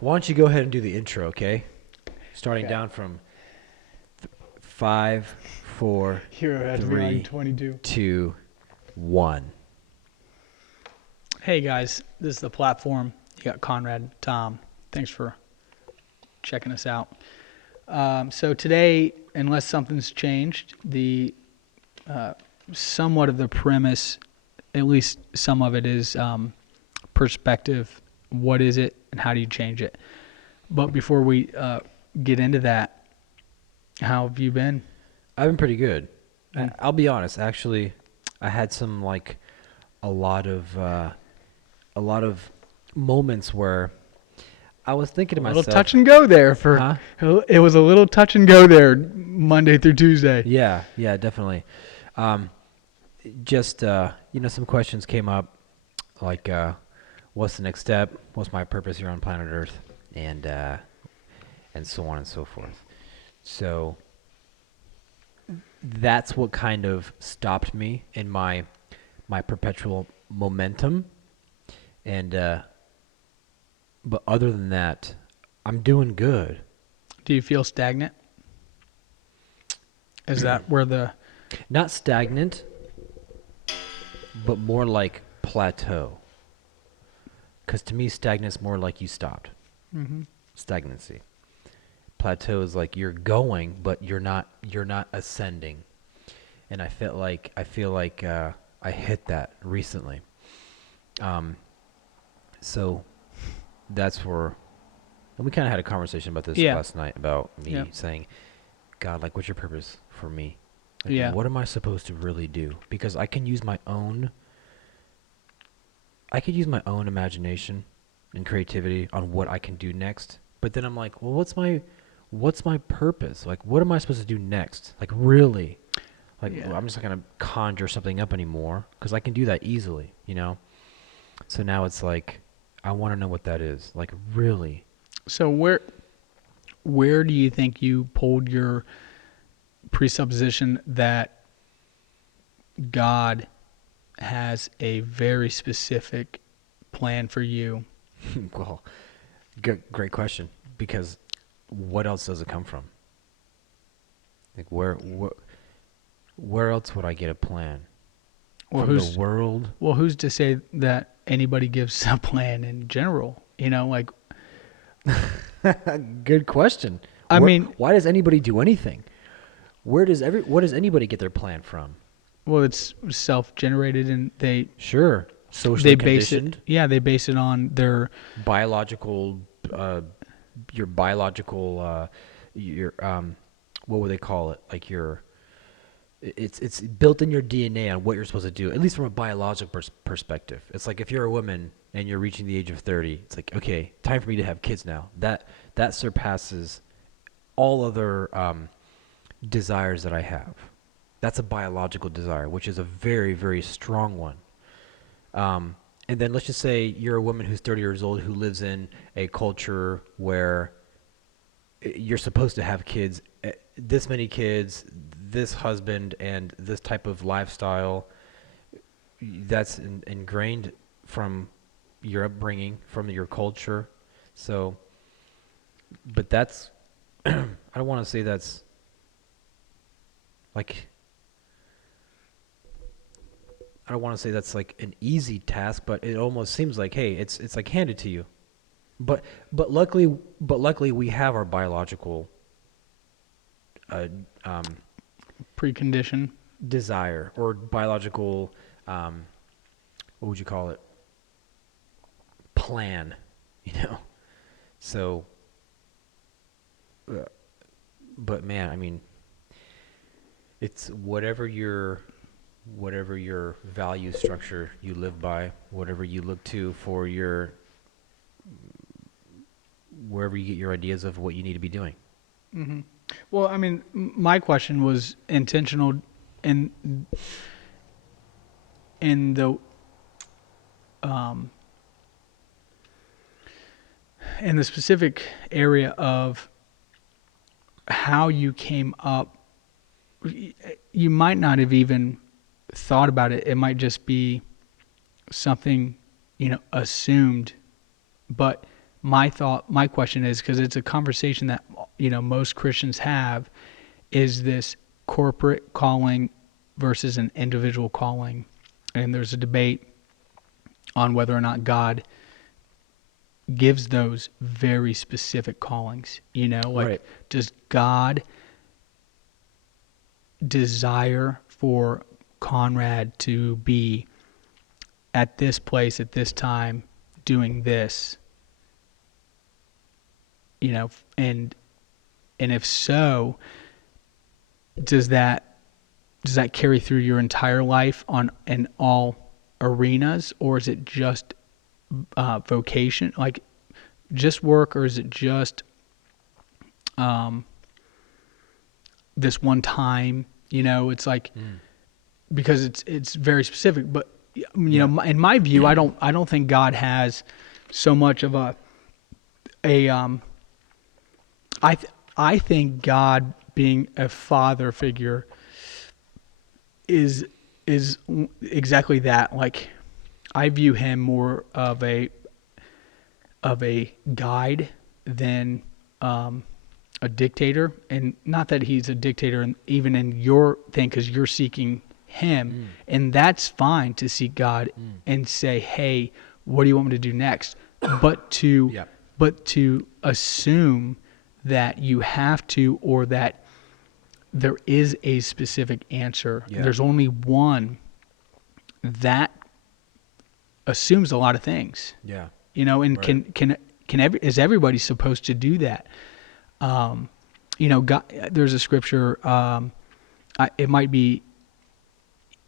why don't you go ahead and do the intro, okay? Starting Okay. down from 5, 4, Hero has to be like 3, 22. 2, 1. Hey guys, this is the platform. You got Conrad, Tom. Thanks for checking us out. So today, unless something's changed, the somewhat of the premise, at least some of it, is perspective. What is it, and how do you change it? But before we get into that, how have you been? I've been pretty good. Mm. I'll be honest. Actually, I had some a lot of moments where I was thinking to A little myself, touch and go there huh? it was a little touch and go there Monday through Tuesday. Yeah, definitely. Um, just some questions came up, like what's the next step? What's my purpose here on planet Earth? And so on and so forth. So that's what kind of stopped me in my perpetual momentum. And but other than that, I'm doing good. Do you feel stagnant? Is that where the Not stagnant, but more like plateau. Because to me, stagnant's more like you stopped. Stagnancy. Plateau is like you're going, but you're not ascending. And I feel like I hit that recently. So that's where, and we kind of had a conversation about this yeah last night about me yeah saying, God, like, what's your purpose for me? Like, yeah what am I supposed to really do? Because I could use my own imagination and creativity on what I can do next. But then I'm like, well, what's my purpose? Like, what am I supposed to do next? Like, really? Like, yeah. well, I'm just not gonna conjure something up anymore because I can do that easily, you know. So now it's like, I want to know what that is. Like, really? So where do you think you pulled your presupposition that God has a very specific plan for you? Well, great question. Because what else does it come from? Like, where else would I get a plan? Or From the world? who's to say that anybody gives a plan in general? Like Good question. I mean, Why does anybody do anything? What does anybody get their plan from? well, it's self-generated, and Sure, they socially base it. conditioned, Yeah, they base it on their. biological, your biological, your what would they call it? Like it's built in your DNA on what you're supposed to do. At least from a biological perspective, it's like if you're a woman and you're reaching the age of 30, it's like, okay, time for me to have kids now. That surpasses all other desires that I have. That's a biological desire, which is a very, very strong one. And then let's just say you're a woman who's 30 years old who lives in a culture where you're supposed to have kids, this many kids, this husband, and this type of lifestyle. That's ingrained from your upbringing, from your culture. So, but that's, I don't want to say that's like, I don't want to say that's like an easy task, but it almost seems like, hey, it's like handed to you. But luckily we have our biological uh, um, Precondition. desire or biological what would you call it, plan, you know. So, but man, I mean, it's whatever your value structure you live by, whatever you look to for your wherever you get your ideas of what you need to be doing. Well, I mean, my question was intentional in in the um, in the specific area of how you came up. You might not have even thought about it. It might just be something, assumed. But my question is, because it's a conversation that most Christians have, is this corporate calling versus an individual calling, and there's a debate on whether or not God gives those very specific callings. Like, Right. does God desire for Conrad to be at this place at this time doing this? And if so, does that carry through your entire life on in all arenas, or is it just vocation, like just work, or is it just this one time? It's like, Mm. because it's very specific. But Yeah. in my view, I don't think God has so much of a I think God being a father figure is exactly that. Like, I view him more of a guide than a dictator. And not that he's a dictator, even in your thing, because you're seeking him, Mm. and that's fine to seek God Mm. and say, "Hey, what do you want me to do next?" But to Yeah. assume that you have to, or that there is a specific answer. Yeah. There's only one. That assumes a lot of things. Yeah. And Right. is everybody supposed to do that? God, there's a scripture. It might be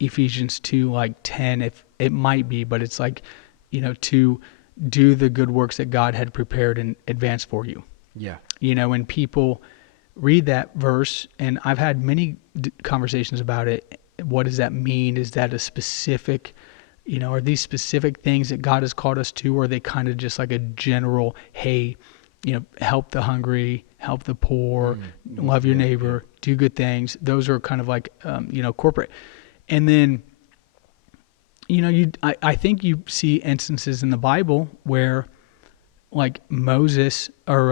Ephesians 2, like 10. If it might be, but it's like, to do the good works that God had prepared in advance for you. Yeah. And people read that verse, and I've had many conversations about it. What does that mean? Is that a specific, are these specific things that God has called us to, or are they kind of just like a general, hey, help the hungry, help the poor, Mm. Mm. love your Yeah. Yeah. neighbor, do good things? Those are kind of like, corporate. And then, I think you see instances in the Bible where, like Moses, or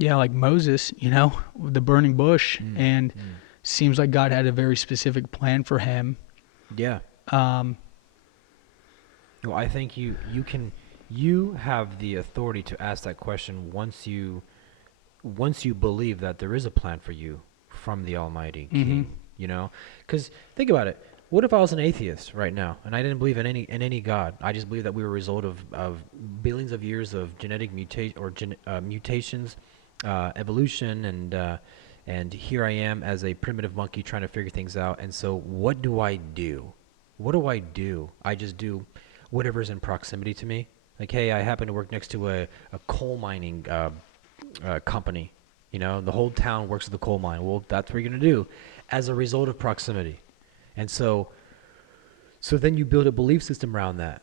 like Moses, the burning bush, Mm. and Mm. seems like God had a very specific plan for him. Yeah. Um, Well, I think you have the authority to ask that question once you believe that there is a plan for you from the Almighty mm-hmm, King. Because think about it. What if I was an atheist right now and I didn't believe in any God? I just believe that we were a result of billions of years of genetic mutations, evolution, and here I am as a primitive monkey trying to figure things out. And so, what do I do? What do I do? I just do whatever's in proximity to me. Like, hey, I happen to work next to a coal mining company. The whole town works at the coal mine. Well, that's what you're going to do as a result of proximity. And so then you build a belief system around that.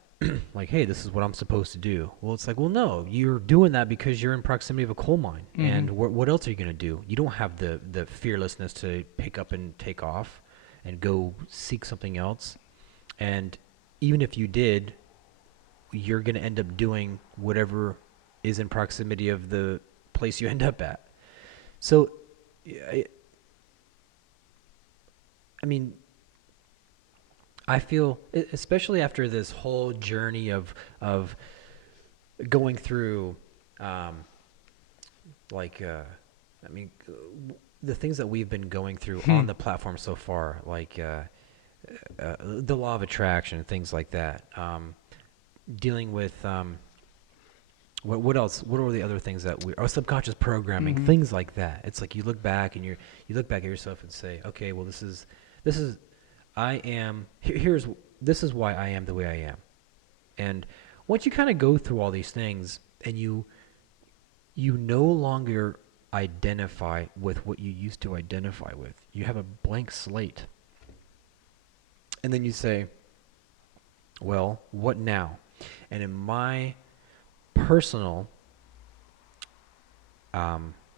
Like, hey, this is what I'm supposed to do. Well, it's like, well, no, you're doing that because you're in proximity of a coal mine. mm-hmm, And what else are you going to do? You don't have the fearlessness to pick up and take off and go seek something else. And even if you did, you're going to end up doing whatever is in proximity of the place you end up at. So, I, I mean, I feel, especially after this whole journey of going through, um, like, I mean, the things that we've been going through on the platform so far, like the law of attraction, things like that. Dealing with what else? What are the other things that our subconscious programming, mm-hmm, things like that? It's like you look back and you look back at yourself and say, okay, well, this is I am here's this is why I am the way I am. And once you kind of go through all these things and you no longer identify with what you used to identify with. You have a blank slate. And then you say, well, what now? And in my personal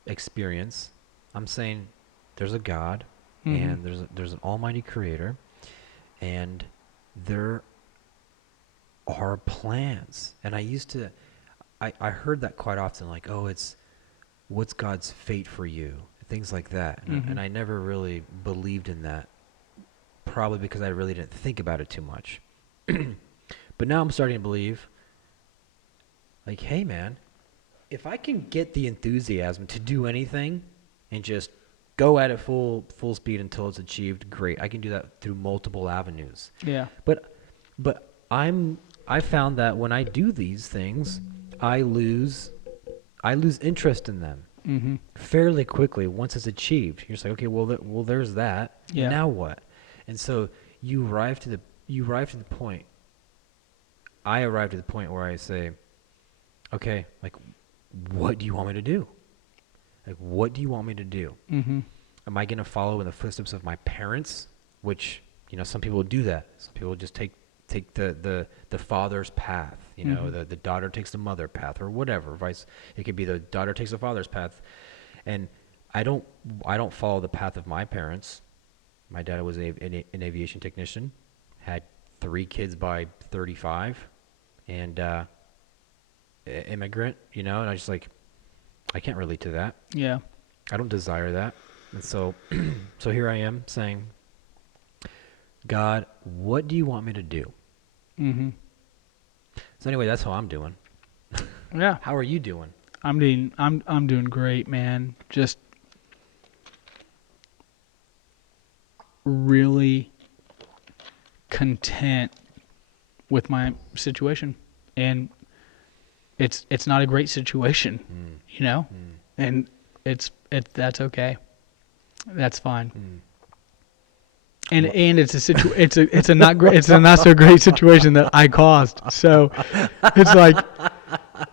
experience, I'm saying there's a God mm-hmm, and there's an almighty creator and there are plans. And I heard that quite often, like, oh, it's what's God's fate for you, things like that, Mm-hmm. and I never really believed in that, probably because I really didn't think about it too much. But now I'm starting to believe, like, hey, man, if I can get the enthusiasm to do anything and just go at it full speed until it's achieved, great. I can do that through multiple avenues. Yeah. But I found that when I do these things, I lose I lose interest in them Mm-hmm. fairly quickly once it's achieved. You're just like, okay, well, there's that. And Yeah. now what? And so you arrive to the point. I arrive to the point where I say, okay, like, what do you want me to do? Like, what do you want me to do? Mm-hmm. Am I going to follow in the footsteps of my parents? Which, some people do that. Some people just take the father's path. Mm-hmm. The daughter takes the mother path, or whatever. It could be the daughter takes the father's path. And I don't follow the path of my parents. My dad was an aviation technician, had 3 kids by 35, and immigrant. And I just like, I can't relate to that. Yeah. I don't desire that. And so so here I am saying, God, what do you want me to do? Mm-hmm. So anyway, that's how I'm doing. Yeah. How are you doing? I'm doing great, man. Just really content with my situation, and it's not a great situation, and that's okay. That's fine. And it's a not great, it's a not so great situation that I caused. So it's like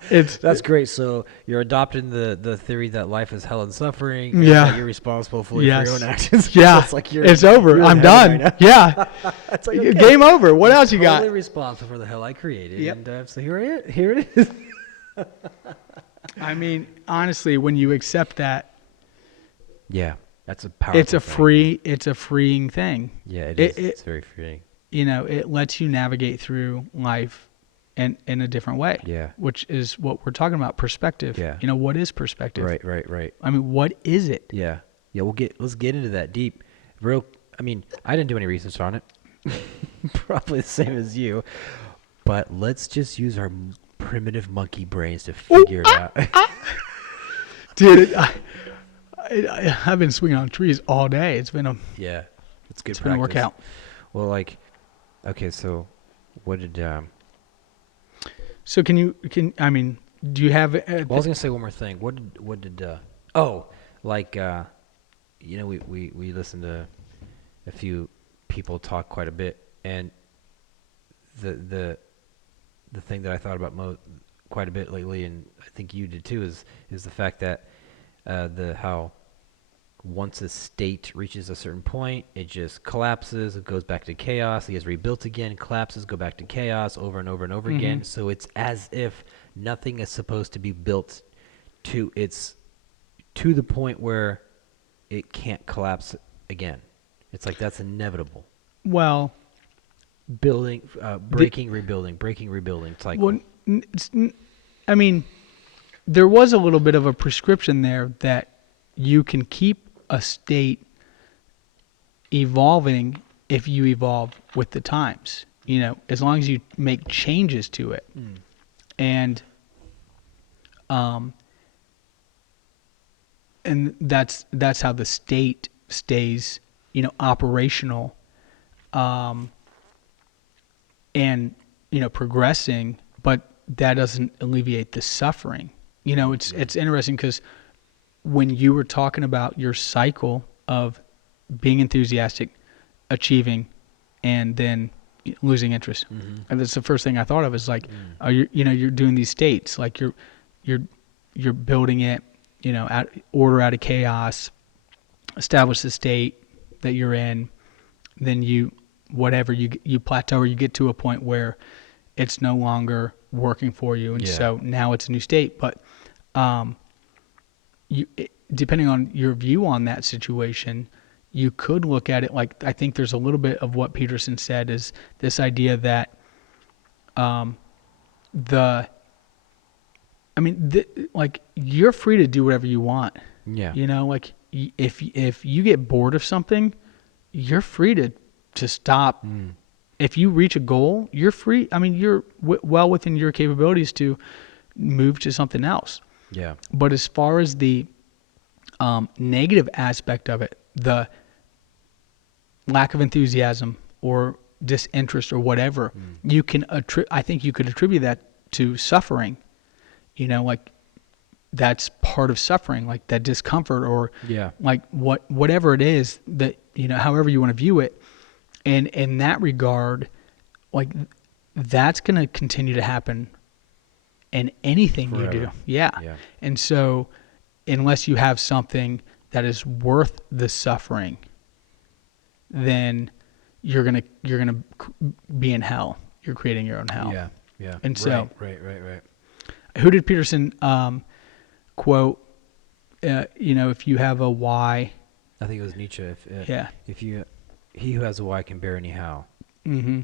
That's great. So you're adopting the theory that life is hell and suffering, and Yeah. that you're responsible fully for Yes. your own actions. Yeah. It's like It's over. you're in I'm heaven done. right now. Yeah. It's like, okay. Game over. What else you Totally got? responsible for the hell I created. Yep. And so here it is. I mean, honestly, when you accept that, Yeah, that's a powerful it's a thing. it's a freeing thing. Yeah, it It, is. it It's very freeing. it lets you navigate through life in a different way. Yeah. Which is what we're talking about, perspective. Yeah. What is perspective? Right. I mean, what is it? Yeah. Yeah, let's get into that deep. I didn't do any research on it. Probably the same as you. But let's just use our primitive monkey brains to figure it out. Dude, I've been swinging on trees all day. It's been a Yeah. It's good it's been a practice. workout. Well, okay, so what did So do you have well, I was gonna say one more thing. What did oh, like we listened to a few people talk quite a bit, and the thing that I thought about quite a bit lately, and I think you did too, is the fact that how once a state reaches a certain point, it just collapses, it goes back to chaos, it gets rebuilt again, collapses, go back to chaos over and over and over again. So it's as if nothing is supposed to be built to the point where it can't collapse again. It's like that's inevitable. well, Building, breaking, rebuilding, breaking, rebuilding cycle. well, I mean, there was a little bit of a prescription there that you can keep a state evolving if you evolve with the times. As long as you make changes to it, and and that's how the state stays, operational, and progressing. But that doesn't alleviate the suffering. It's interesting because when you were talking about your cycle of being enthusiastic, achieving, and then losing interest, and that's the first thing I thought of is like, you're doing these states, like you're building it, order out of chaos, establish the state that you're in, then you plateau, or you get to a point where it's no longer working for you, and so now it's a new state. But depending on your view on that situation, you could look at it like, I think there's a little bit of what Peterson said, is this idea that the I mean, like you're free to do whatever you want. Yeah. You know, like if you get bored of something, you're free to stop. Mm. If you reach a goal, you're free. I mean, you're well within your capabilities to move to something else. Yeah. But as far as the negative aspect of it, the lack of enthusiasm or disinterest or whatever, Mm. you can I think you could attribute that to suffering. You know, like that's part of suffering, like that discomfort or Yeah. like whatever it is that, you know, however you want to view it. And in that regard, like that's going to continue to happen in anything you do. Forever. Yeah. Yeah. And so unless you have something that is worth the suffering, then you're going to be in hell. You're creating your own hell. Yeah. Yeah. And so Right. who did Peterson quote, you know, if you have a why, I think it was Nietzsche. yeah. If you, he who has a why can bear any how, Mm-hmm.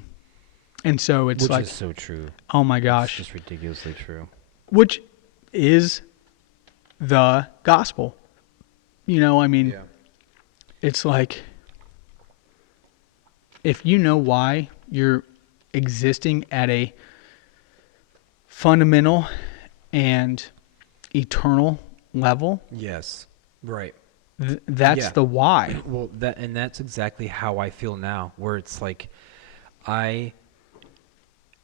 And so it's which like, is so true. oh my It's gosh, just ridiculously true. which is the gospel. You know, I mean, it's like if you know why you're existing at a fundamental and eternal level, Yes. Right. that's Yeah. the why. Well, that's exactly how I feel now, where it's like I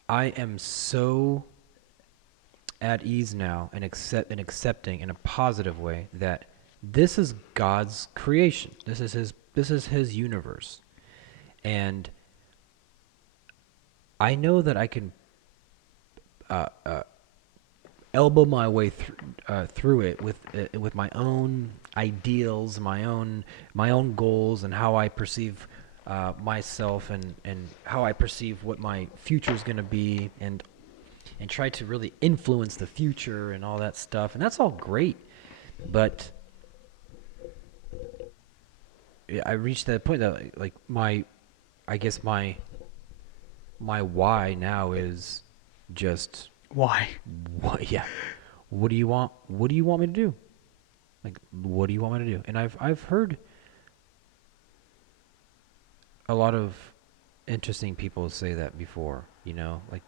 I am so at ease now and accepting in a positive way that this is God's creation. This is his universe. And I know that I can elbow my way through it with my own ideals, my own goals, and how I perceive myself, and how I perceive what my future is going to be, and try to really influence the future and all that stuff, and that's all great, but I reached that point that like I guess my why now is just Why? what, yeah. What do you want? What do you want me to do? Like, what do you want me to do? And I've heard a lot of interesting people say that before. You know, like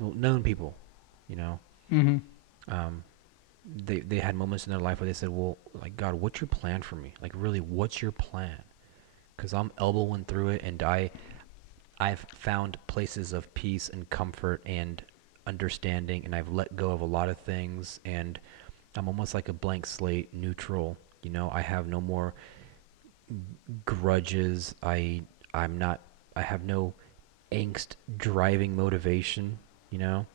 known people. You know, Mm-hmm. um, they had moments in their life where they said, "Well, like God, what's your plan for me? Like, really, what's your plan?" Because I'm elbowing through it, and I've found places of peace and comfort and understanding, and I've let go of a lot of things, and I'm almost like a blank slate, neutral. You know, I have no more grudges. I'm not. I have no angst driving motivation. You know,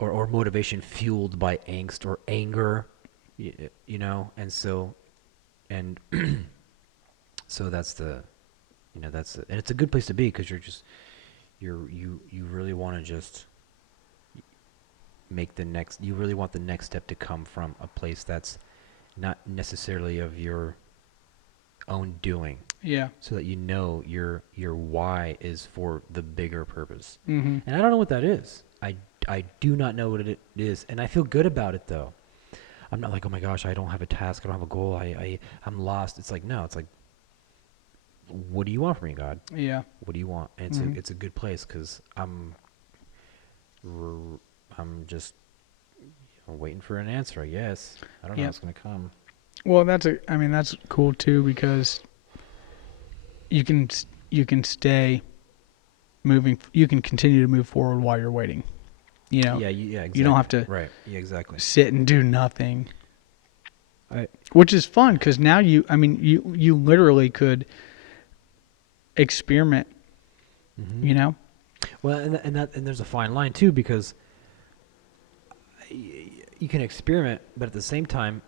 or motivation fueled by angst or anger. You know, and so and so that's the, and it's a good place to be because you really want to just you really want the next step to come from a place that's not necessarily of your own doing, Yeah. so that you know your why is for the bigger purpose. Mm-hmm. And I don't know what that is. I do not know what it is, and I feel good about it though. I'm not like, oh my gosh, I don't have a task, I don't have a goal, I'm lost. It's like, no, it's like, what do you want from me, God? Yeah. What do you want? And it's a good place because I'm just waiting for an answer, I guess. I don't know Yeah. how it's gonna come. Well, I mean, that's cool too because you can stay moving. You can continue to move forward while you're waiting. You know, Yeah, exactly. you don't have to Right. Yeah, exactly. sit and do nothing, I which is fun because now I mean, you literally could experiment. Mhm. You know. Well, and there's a fine line too because you can experiment, but at the same time,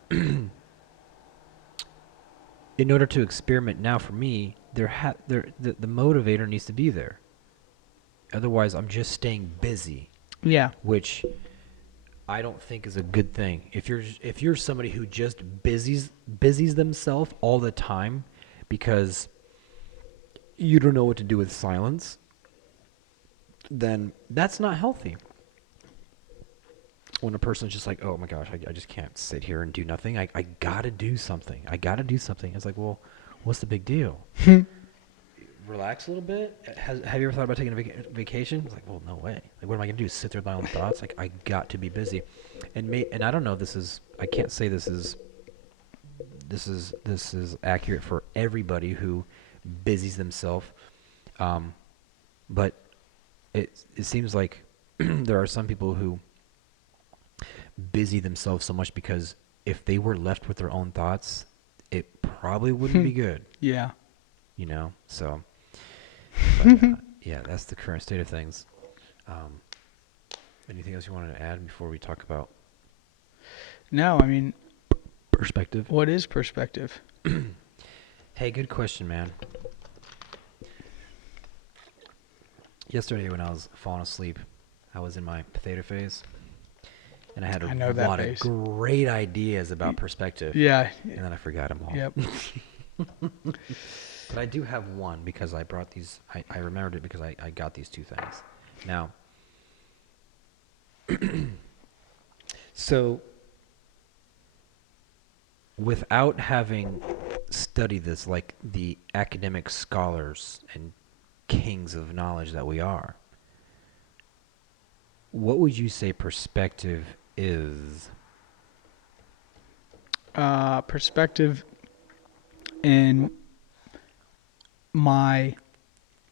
in order to experiment now for me, the motivator needs to be there. Otherwise, I'm just staying busy, Yeah. which I don't think is a good thing. If you're somebody who just busies themselves all the time because you don't know what to do with silence, then that's not healthy. when a person's just like, oh my gosh, I just can't sit here and do nothing. I gotta do something. I gotta do something. It's like, well, what's the big deal? Relax a little bit. Have you ever thought about taking a vacation? It's like, well, no way. Like, what am I gonna do? Sit there with my own thoughts? Like, I got to be busy, and I don't know. I can't say this is accurate for everybody who busies themselves. But it seems like there are some people who busy themselves so much because if they were left with their own thoughts, it probably wouldn't be good, Yeah. you know? So, but yeah, that's the current state of things. Um, Anything else you wanted to add before we talk about No, I mean, perspective? what is perspective? Hey, good question, man. Yesterday when I was falling asleep, I was in my theta phase, and I had I a know that lot of phase. great ideas about perspective, Yeah. and then I forgot them all. Yep. But I do have one because I brought these. I remembered it because I got these two things. Now, so without having studied this like the academic scholars and kings of knowledge that we are, what would you say perspective is? Perspective in my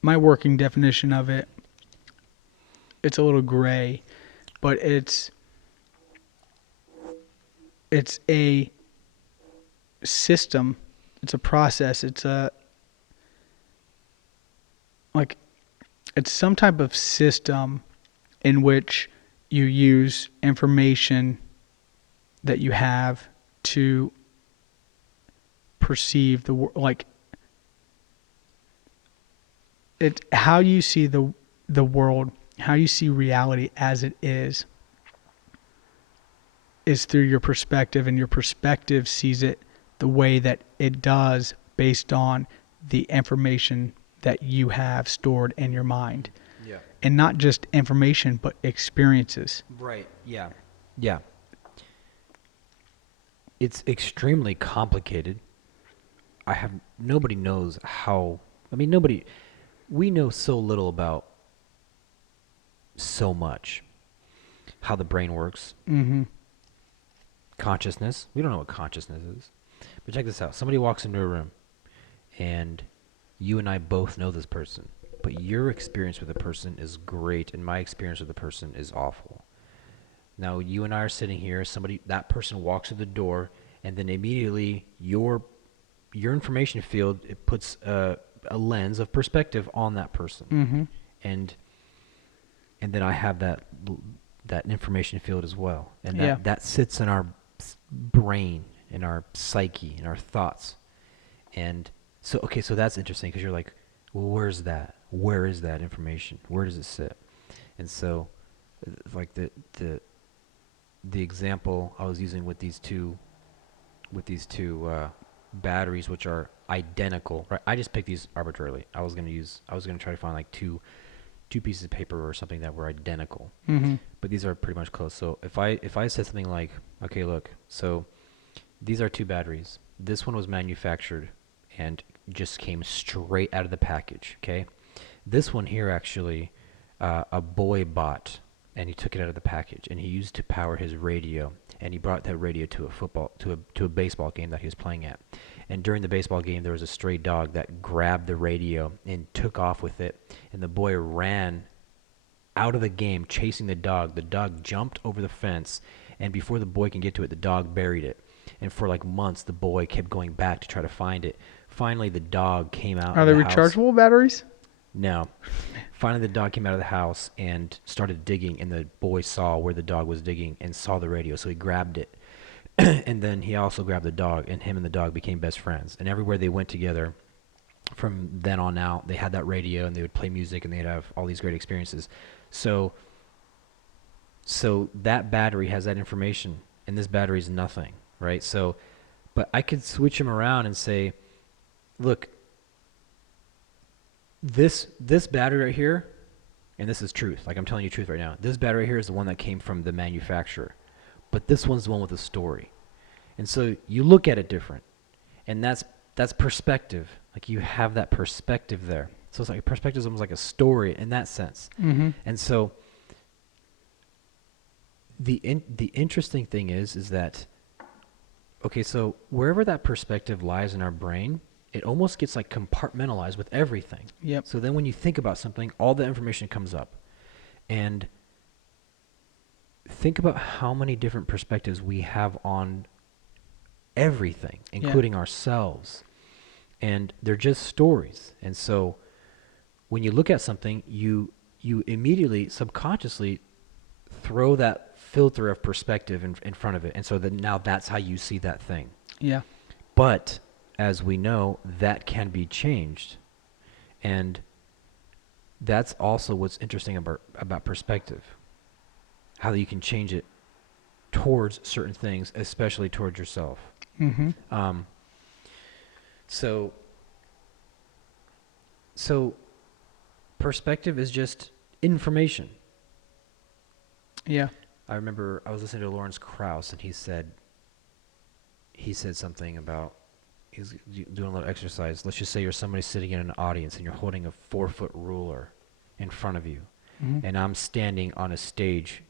working definition of it, it's a little gray, but it's a system, it's a process, like it's some type of system in which you use information that you have to perceive the world, like it how you see the world, how you see reality as it is through your perspective, and your perspective sees it the way that it does based on the information that you have stored in your mind. Yeah. And not just information, but experiences. Right. Yeah. Yeah. It's extremely complicated. Nobody knows how. I mean, nobody. We know so little about so much. How the brain works. Mm-hmm. Consciousness. We don't know what consciousness is. But check this out. Somebody walks into a room, and you and I both know this person. But your experience with the person is great, and my experience with the person is awful. Now you and I are sitting here. That person walks through the door, and then immediately your information field, it puts a lens of perspective on that person, Mm-hmm. and then I have that information field as well, and Yeah. that sits in our brain, in our psyche, in our thoughts, and so okay, so that's interesting because you're like, well, where's that? Where is that information? Where does it sit? And so, like the example I was using with these two batteries, which are identical. Right? I just picked these arbitrarily. I was gonna try to find like two pieces of paper or something that were identical. Mm-hmm. But these are pretty much close. So if I said something like, okay, look, so these are two batteries. This one was manufactured and just came straight out of the package. Okay, this one here actually, a boy bought, and he took it out of the package, and he used to power his radio, and he brought that radio to a baseball game that he was playing at. And during the baseball game, there was a stray dog that grabbed the radio and took off with it, and the boy ran out of the game chasing the dog. The dog jumped over the fence, and before the boy can get to it, the dog buried it. And for like months, the boy kept going back to try to find it. Finally, the dog came out Are of they the house. rechargeable batteries? No. Finally, the dog came out of the house and started digging, and the boy saw where the dog was digging and saw the radio, so he grabbed it. And then he also grabbed the dog, and him and the dog became best friends. And everywhere they went together, from then on out, they had that radio, and they would play music, and they'd have all these great experiences. So that battery has that information, and this battery is nothing, right? So, but I could switch them around and say, look, this battery right here, and this is truth. Like, I'm telling you truth right now. This battery right here is the one that came from the manufacturer. but this one's the one with a story. And so you look at it different. And that's perspective. Like you have that perspective there. So it's like perspective is almost like a story in that sense. Mm-hmm. And so the interesting thing is that, okay, so wherever that perspective lies in our brain, it almost gets like compartmentalized with everything. Yep. So then when you think about something, all the information comes up. And think about how many different perspectives we have on everything, including ourselves. And they're just stories. And so when you look at something, you immediately, subconsciously throw that filter of perspective in front of it. And so then now that's how you see that thing. Yeah. But as we know, that can be changed. And that's also what's interesting about perspective. How you can change it towards certain things, especially towards yourself. Mm-hmm. So perspective is just information. Yeah. I remember I was listening to Lawrence Krauss, and he said something about, he's doing a little exercise. Let's just say you're somebody sitting in an audience and you're holding a 4-foot ruler in front of you, Mm-hmm. and I'm standing on a stage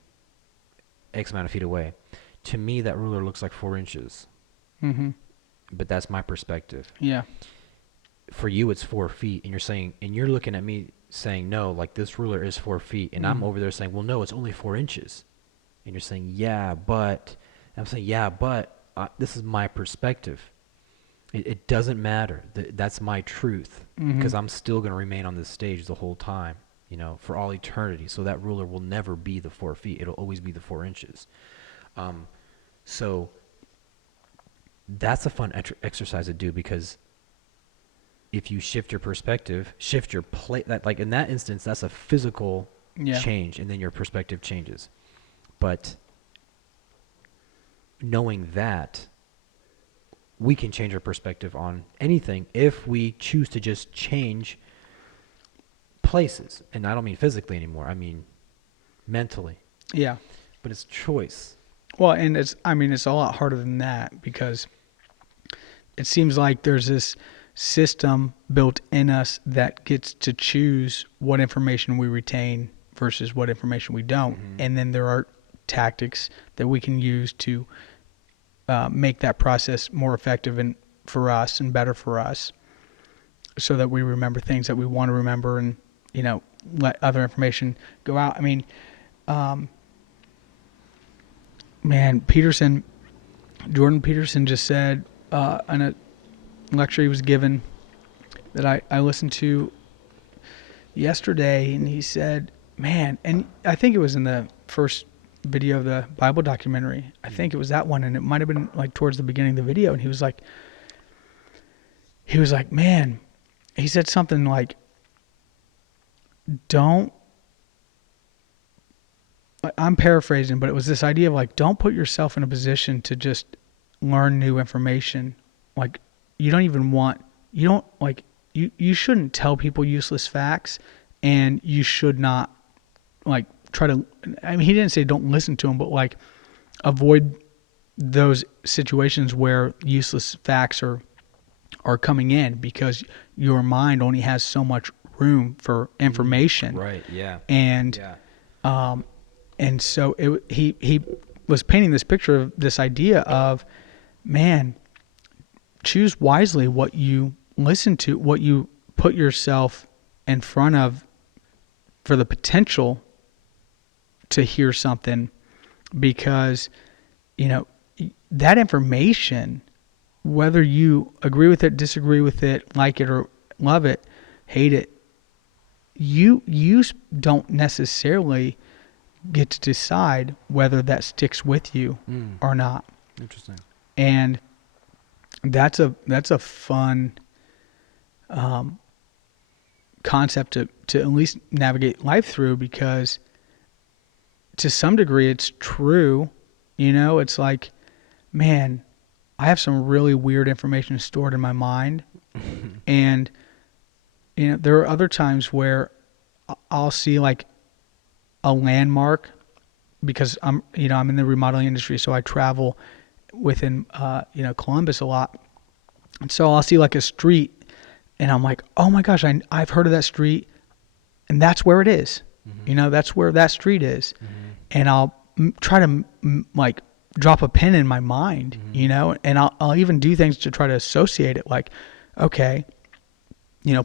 X amount of feet away. To me, that ruler looks like 4 inches, Mm-hmm. but that's my perspective. Yeah. For you, it's 4 feet, and you're looking at me saying, no, like this ruler is 4 feet, and I'm over there saying, well, no, it's only 4 inches. And you're saying, yeah, but, and I'm saying, yeah, but this is my perspective. It doesn't matter. That's my truth, because I'm still going to remain on this stage the whole time, for all eternity. So that ruler will never be the 4 feet. It'll always be the 4 inches. So that's a fun exercise to do, because if you shift your perspective, shift your plate, that, like in that instance, that's a physical change, and then your perspective changes. But knowing that, we can change our perspective on anything if we choose to just change places. And I don't mean physically anymore. I mean mentally. Yeah. But it's choice. Well, and it's a lot harder than that, because it seems like there's this system built in us that gets to choose what information we retain versus what information we don't. Mm-hmm. And then there are tactics that we can use to make that process more effective and for us and better for us, so that we remember things that we want to remember, and let other information go out. I mean, Jordan Peterson just said in a lecture he was given that I listened to yesterday, and he said, man, and I think it was in the first video of the Bible documentary. I think it was that one, and it might have been like towards the beginning of the video, and he was like, man, he said something like, I'm paraphrasing, but it was this idea of like, don't put yourself in a position to just learn new information. Like, you shouldn't tell people useless facts, and you should not like try to, I mean, he didn't say don't listen to them, but like avoid those situations where useless facts are coming in, because your mind only has so much room for information. Right. Yeah. And, and so he was painting this picture of this idea of, man, choose wisely what you listen to, what you put yourself in front of for the potential to hear something, because, that information, whether you agree with it, disagree with it, like it or love it, hate it, you don't necessarily get to decide whether that sticks with you or not. Interesting. And that's a fun concept to at least navigate life through, because to some degree it's true. It's like, man, I have some really weird information stored in my mind. And there are other times where I'll see like a landmark because I'm in the remodeling industry, so I travel within Columbus a lot. And so I'll see like a street and I'm like, "Oh my gosh, I've heard of that street and that's where it is." That's where that street is. And I'll try to like drop a pin in my mind, and I'll even do things to try to associate it, like, okay,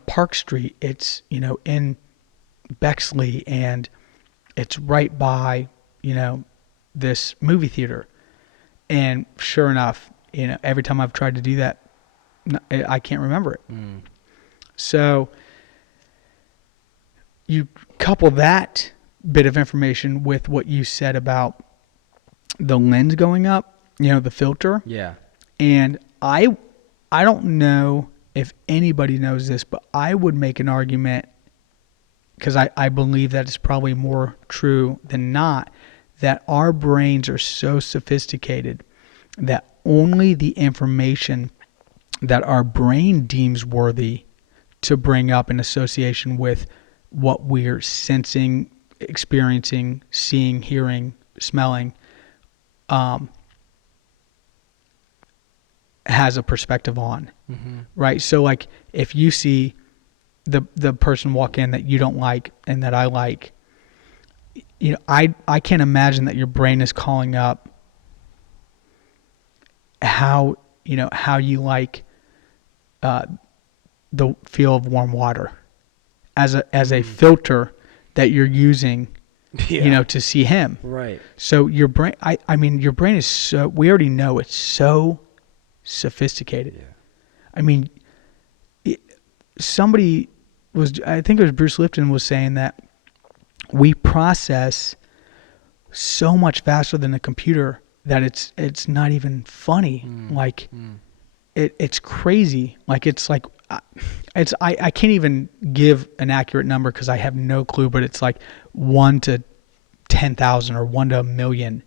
Park Street, it's, in Bexley and it's right by, this movie theater. And sure enough, every time I've tried to do that, I can't remember it. So you couple that bit of information with what you said about the lens going up, the filter. Yeah. And I don't know if anybody knows this, but I would make an argument, because I believe that it's probably more true than not, that our brains are so sophisticated that only the information that our brain deems worthy to bring up in association with what we're sensing, experiencing, seeing, hearing, smelling, has a perspective on, right? So like if you see the person walk in that you don't like and that I like, I can't imagine that your brain is calling up how you like the feel of warm water as a filter that you're using, to see him. Right. So your brain, I mean, your brain is so, we already know it's so sophisticated. Yeah. I mean, somebody was, I think it was Bruce Lipton, was saying that we process so much faster than a computer that it's not even funny. Like it's crazy. Like it's like I can't even give an accurate number because I have no clue, but it's like 1 to 10,000 or 1 to a million.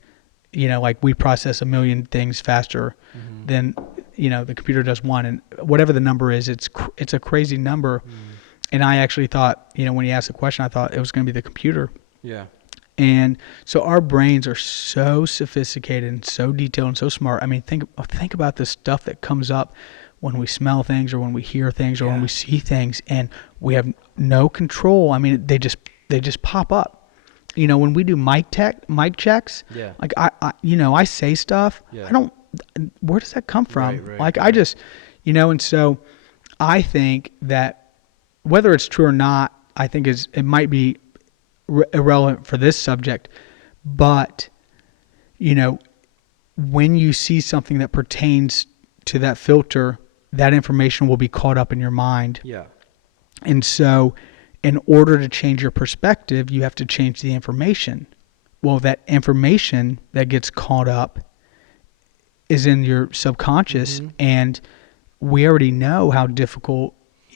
Like we process a million things faster than the computer does one, and whatever the number is, it's a crazy number. And I actually thought, when you asked the question, I thought it was going to be the computer. Yeah. And so our brains are so sophisticated and so detailed and so smart. I mean, think about the stuff that comes up when we smell things or when we hear things or when we see things, and we have no control. I mean, they just pop up. When we do mic checks, like I say stuff, I don't, where does that come from? I just, and so I think that whether it's true or not, I think it might be irrelevant for this subject, but when you see something that pertains to that filter, that information will be caught up in your mind. Yeah. And so in order to change your perspective, you have to change the information. Well, that information that gets caught up is in your subconscious, and we already know how difficult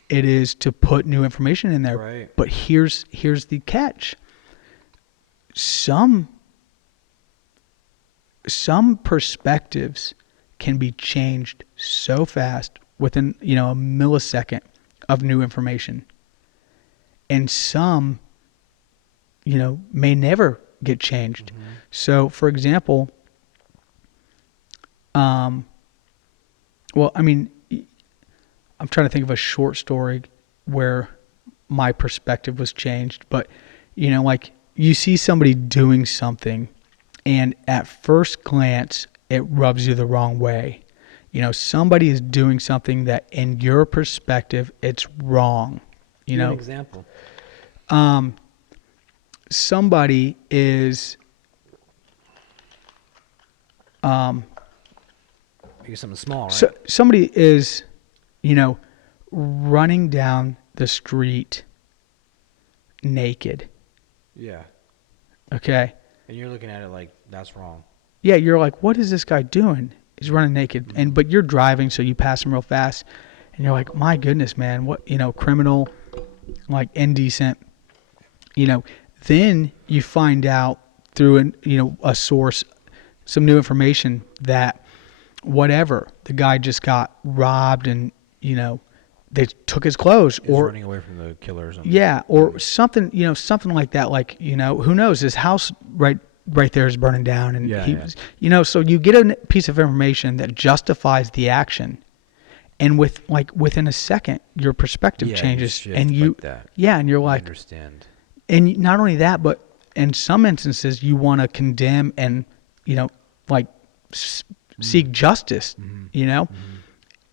it is to put new information in there. Right. But here's the catch. Some perspectives can be changed so fast within a millisecond of new information, and some may never get changed. So for example, well, I mean, I'm trying to think of a short story where my perspective was changed, but like you see somebody doing something and at first glance it rubs you the wrong way. Somebody is doing something that in your perspective it's wrong. Give an example. Somebody is Maybe something small, right? so somebody is running down the street naked. Yeah. Okay. And you're looking at it like that's wrong. Yeah, you're like, what is this guy doing? He's running naked. But you're driving, so you pass him real fast, and you're like, my goodness, man, what, criminal, like indecent. Then you find out through a source, some new information that whatever, the guy just got robbed and they took his clothes, He's or running away from the killer or something. yeah, or something, something like that. Like, who knows? His house right right there is burning down, and Yeah, he yeah. was, so you get a piece of information that justifies the action, and within a second, your perspective Yeah, you changes, and shift like that. yeah, and you're I like, understand. and not only that, but in some instances, you want to condemn and, you know, like seek Mm. justice, Mm-hmm. you know, Mm-hmm.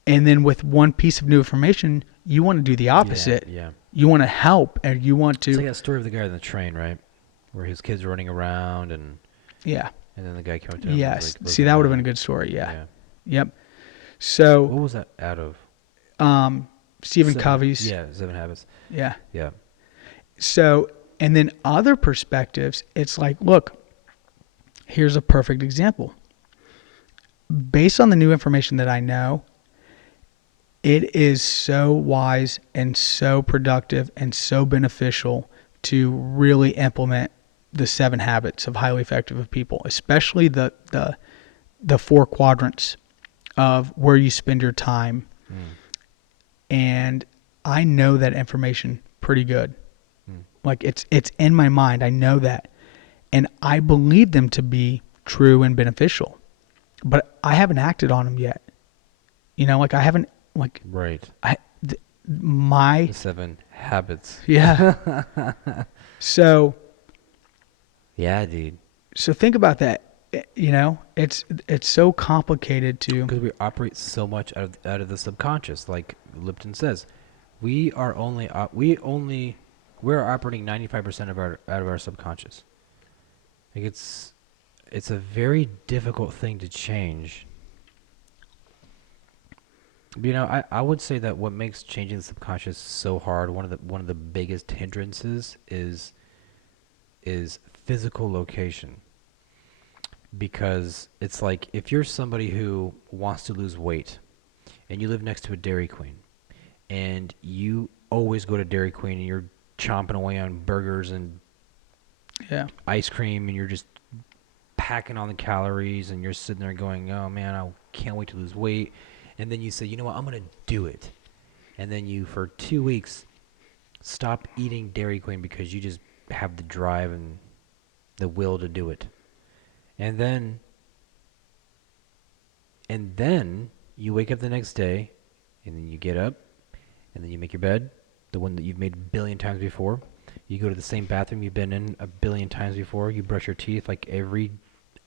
and then with one piece of new information, you want to do the Yeah, opposite. yeah. You want to help, and you want It's to, like that story of the guy on the train, right? Where his kids are running around yeah, and then the guy came up to him and was yes. like, look See, at that would have been my a good story. Yeah. yeah. Yep. So, What was that out of? Stephen Covey's, Yeah, 7 Habits. yeah. Yeah. So, and then other perspectives, it's like, look, here's a perfect example. Based on the new information that I know, it is so wise and so productive and so beneficial to really implement the 7 habits of highly effective people, especially the 4 quadrants of where you spend your time. Mm. And I know that information pretty good. Mm. Like it's in my mind. I know that. And I believe them to be true and beneficial. But I haven't acted on them yet. Like I haven't like Right. I my The 7 Habits. yeah. So Yeah, dude. so think about that. It's so complicated to Because we operate so much out of the subconscious, like Lipton says. We're operating 95% of our out of our subconscious. Like it's a very difficult thing to change. I would say that what makes changing the subconscious so hard, one of the biggest hindrances is physical location. Because it's like if you're somebody who wants to lose weight and you live next to a Dairy Queen and you always go to Dairy Queen and you're chomping away on burgers and yeah. ice cream and you're just packing on the calories and you're sitting there going, oh man, I can't wait to lose weight. And then you say, you know what, I'm going to do it. And then you, for 2 weeks, stop eating Dairy Queen because you just have the drive and the will to do it. And then you wake up the next day and then you get up and then you make your bed, the one that you've made a billion times before. You go to the same bathroom you've been in a billion times before. You brush your teeth like every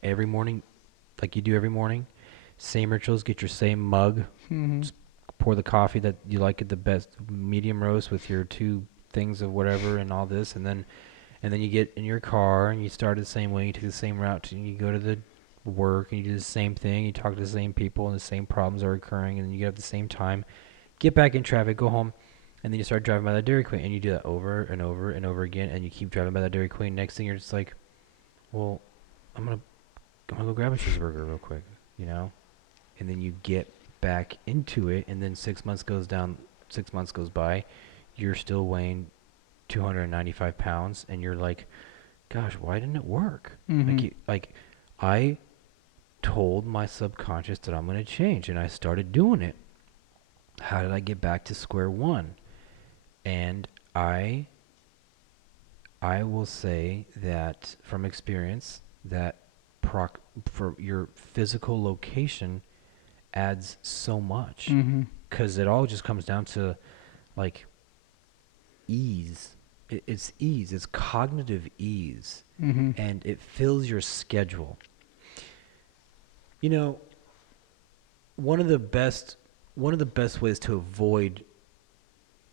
morning, like you do every morning. Same rituals. Get your same mug. Mm-hmm. Just pour the coffee that you like at the best, medium roast with your 2 things of whatever and all this, and then you get in your car and you start the same way. You take the same route and you go to the work and you do the same thing. You talk to the same people and the same problems are occurring, and then you get up at the same time. Get back in traffic, go home, and then you start driving by that Dairy Queen, and you do that over and over and over again, and you keep driving by that Dairy Queen. Next thing you're just like, well, I'm gonna go grab a cheeseburger real quick, and then you get back into it, and then 6 months goes by, you're still weighing 295 pounds, and you're like, gosh, why didn't it work? Mm-hmm. Like I told my subconscious that I'm gonna change, and I started doing it. How did I get back to square one? And I will say that from experience that for your physical location adds so much, Mm-hmm. because it all just comes down to like ease. It's ease. It's cognitive ease, Mm-hmm. and it fills your schedule. You know, one of the best ways to avoid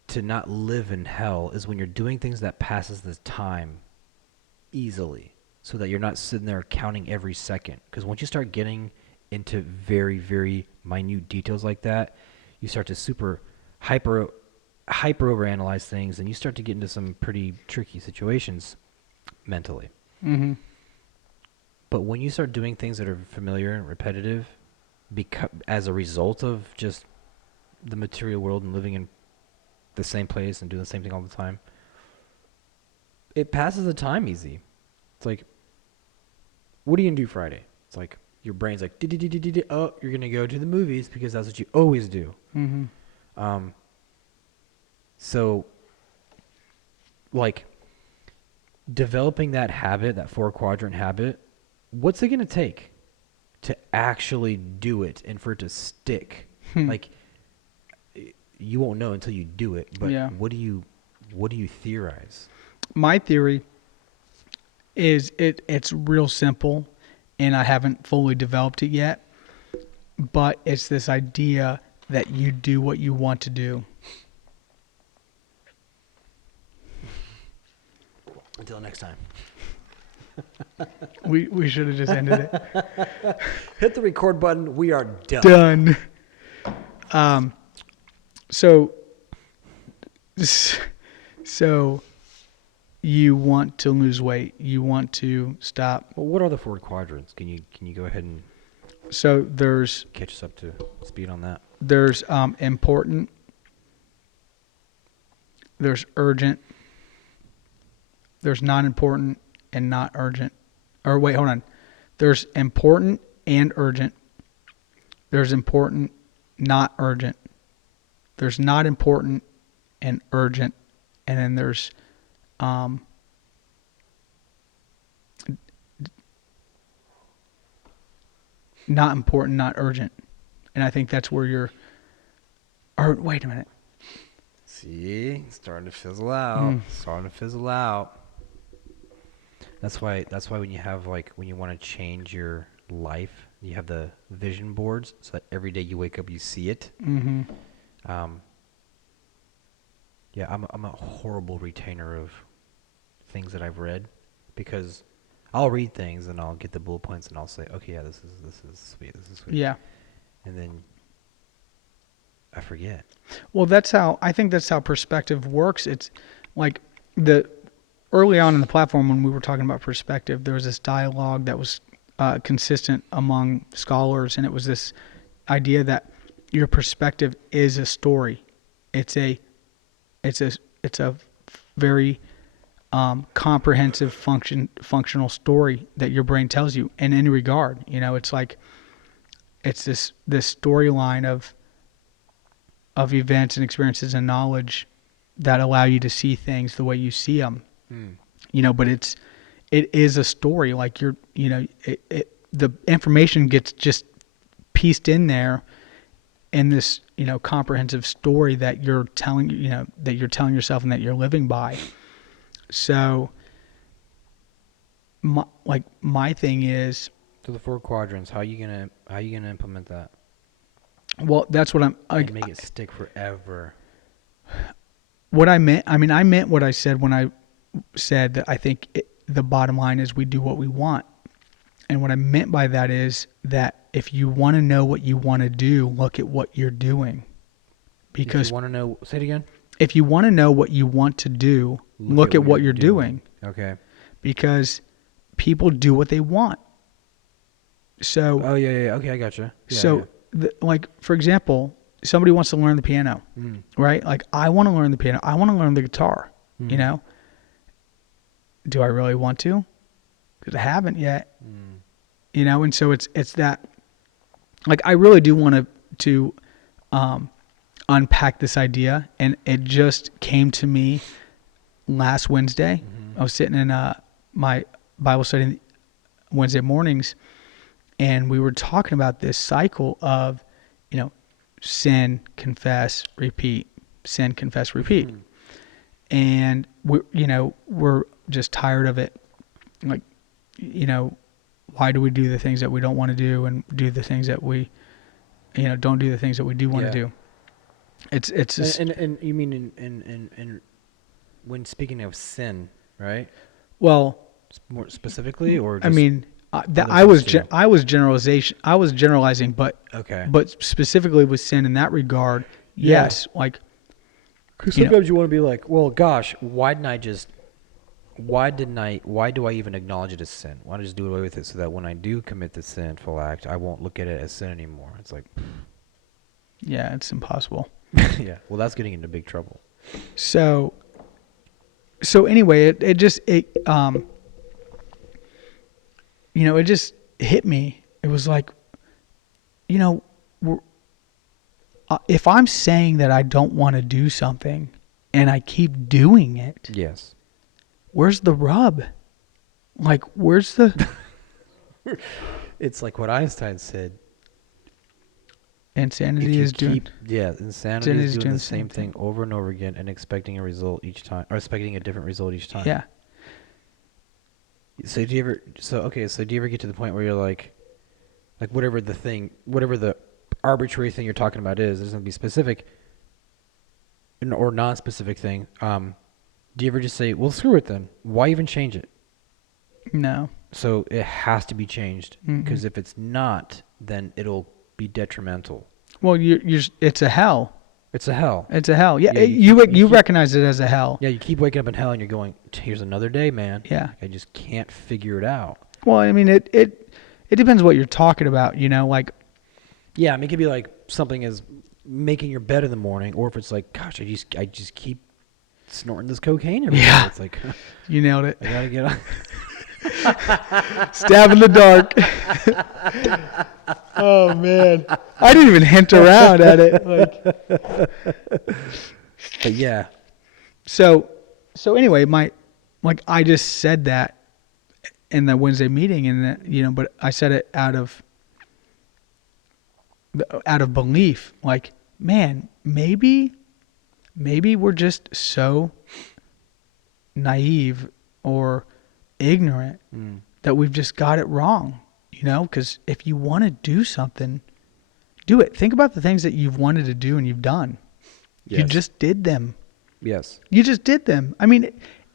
to not live in hell is when you're doing things that passes the time easily, so that you're not sitting there counting every second. Because once you start getting into very, very minute details like that, you start to super hyper overanalyze things, and you start to get into some pretty tricky situations mentally. Mm-hmm. But when you start doing things that are familiar and repetitive, as a result of just the material world and living in the same place and doing the same thing all the time, it passes the time easy. It's like, what are you gonna do Friday? It's like your brain's like, oh, you're gonna go to the movies because that's what you always do. Mm-hmm. So, like, developing that habit, that 4 quadrant habit, what's it gonna take to actually do it and for it to stick? Hmm. Like, you won't know until you do it. But Yeah. what do you theorize? My theory is it's real simple, and I haven't fully developed it yet. But it's this idea that you do what you want to do. Until next time. We should have just ended it. Hit the record button. We are done. Done. So so you want to lose weight. You want to stop. Well, what are the 4 quadrants? Can you go ahead and So there's catch us up to speed on that? important, there's urgent, there's not important and not urgent. Or wait, hold on. There's important and urgent. There's important, not urgent. There's not important and urgent. And then there's not important, not urgent. And I think that's where you're. Or wait a minute. See, it's starting to fizzle out. Starting to fizzle out. That's why when you have when you want to change your life, you have the vision boards so that every day you wake up you see it. Mm-hmm. Yeah, I'm a horrible retainer of things that I've read because I'll read things and I'll get the bullet points and I'll say, okay, yeah, this is sweet, this is sweet. Yeah. And then I forget. Well, I think that's how perspective works. It's like early on in the platform when we were talking about perspective, there was this dialogue that was consistent among scholars, and it was this idea that your perspective is a story. It's a very comprehensive functional story that your brain tells you in any regard. It's like it's this storyline of events and experiences and knowledge that allow you to see things the way you see them. But it is a story. Like the information gets just pieced in there in this, comprehensive story that you're telling, that you're telling yourself and that you're living by. So my thing is, So the 4 quadrants, how you gonna implement that? well, that's what And make it stick forever. what I meant. I mean, I meant what I said when I said that I think the bottom line is we do what we want. And what I meant by that is that if you want to know what you want to do, look at what you're doing. Because if you want to know, say it again. If you want to know what you want to do, look at what you're doing. Okay. Because people do what they want. So. Oh yeah. Okay, I gotcha. Yeah, so, for example, somebody wants to learn the piano, right? Like, I want to learn the piano. I want to learn the guitar. Do I really want to? Because I haven't yet. And so it's that. Like, I really do want to unpack this idea, and it just came to me last Wednesday. I was sitting in my Bible study Wednesday mornings, and we were talking about this cycle of, sin, confess, repeat, sin, confess, repeat. And we're just tired of it. Like, why do we do the things that we don't want to do and do the things that we, don't do the things that we do want to do? It's just, and you mean in when speaking of sin, right? Well, more specifically, or just I mean, I was generalizing, but okay. But specifically with sin in that regard, yes, like. Because sometimes you want to be like, well, gosh, why do I even acknowledge it as sin? Why don't I just do away with it so that when I do commit the sinful act, I won't look at it as sin anymore? It's like, yeah, it's impossible. Yeah, well, that's getting into big trouble. So anyway, it just it hit me. It was like, if I'm saying that I don't want to do something and I keep doing it, yes, where's the rub? Like, where's the It's like what Einstein said. If Insanity you is doing. keep, yeah, insanity Insanity is is doing doing the the same same thing. thing over and over again and expecting a result each time, or expecting a different result each time. Yeah. So do you ever? So okay. So do you ever get to the point where you're like whatever the thing, whatever the arbitrary thing you're talking about is, there's gonna be specific or non-specific thing. Do you ever just say, well, screw it then? Why even change it? No. So it has to be changed Mm-mm. because if it's not, then it'll be detrimental. Well, it's a hell. It's a hell. It's a hell. Yeah, Yeah, you recognize it as a hell. yeah, you keep waking up in hell and you're going, here's another day, man. Yeah. I just can't figure it out. Well, I mean, it depends what you're talking about. Like Yeah, I mean, it could be like something as making your bed in the morning, or if it's like, gosh, I just keep snorting this cocaine every day. Yeah. It's like, you nailed it. I gotta get on. Stab in the dark. Oh man, I didn't even hint around at it. But yeah, So anyway, I just said that in the Wednesday meeting, and but I said it out of belief. Like, man, maybe we're just so naive or ignorant that we've just got it wrong. Because if you want to do something, do it. Think about the things that you've wanted to do and you've done. You yes, just did them. yes, You just did them. I mean,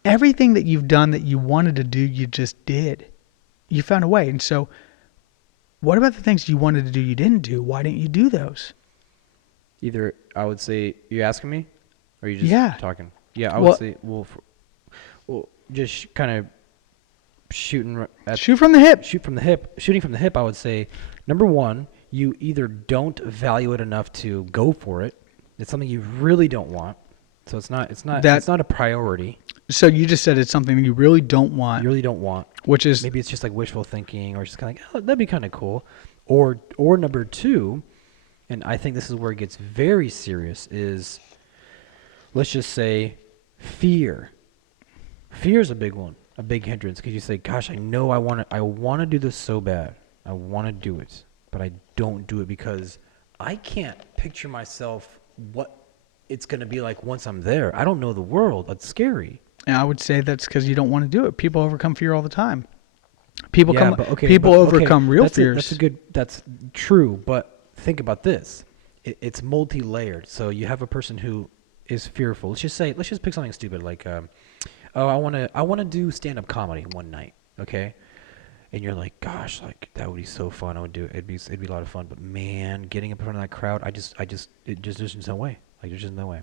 everything that you've done that you wanted to do, you just did. You found a way. And so, what about the things you wanted to do you didn't do? Why didn't you do those? either I would say, you asking me, or you just Yeah. talking? Yeah, I Well- would say, well, just kind of shooting at Shoot from the hip. shooting from the hip. I would say, number one, you either don't value it enough to go for it. It's something you really don't want, so it's not a priority. So you just said it's something that you really don't want, You really don't want. which is Maybe it's just like wishful thinking, or just kind of like, oh, that'd be kind of cool. Or number two, and I think this is where it gets very serious, is let's just say fear. Fear is a big one, a big hindrance, because you say, gosh, I know I want to do this so bad. I want to do it, but I don't do it because I can't picture myself what it's going to be like once I'm there. I don't know the world. That's scary. and I would say that's because you don't want to do it. People overcome fear all the time. People Yeah, but okay, people but okay, overcome real fears. That's true, but think about this. It's multi-layered. So you have a person who is fearful. Let's just pick something stupid like, oh, I want to do stand-up comedy one night, okay? And you're like, gosh, like that would be so fun. I would do it. It'd be a lot of fun. But man, getting up in front of that crowd, there's just no way. Like there's just no way.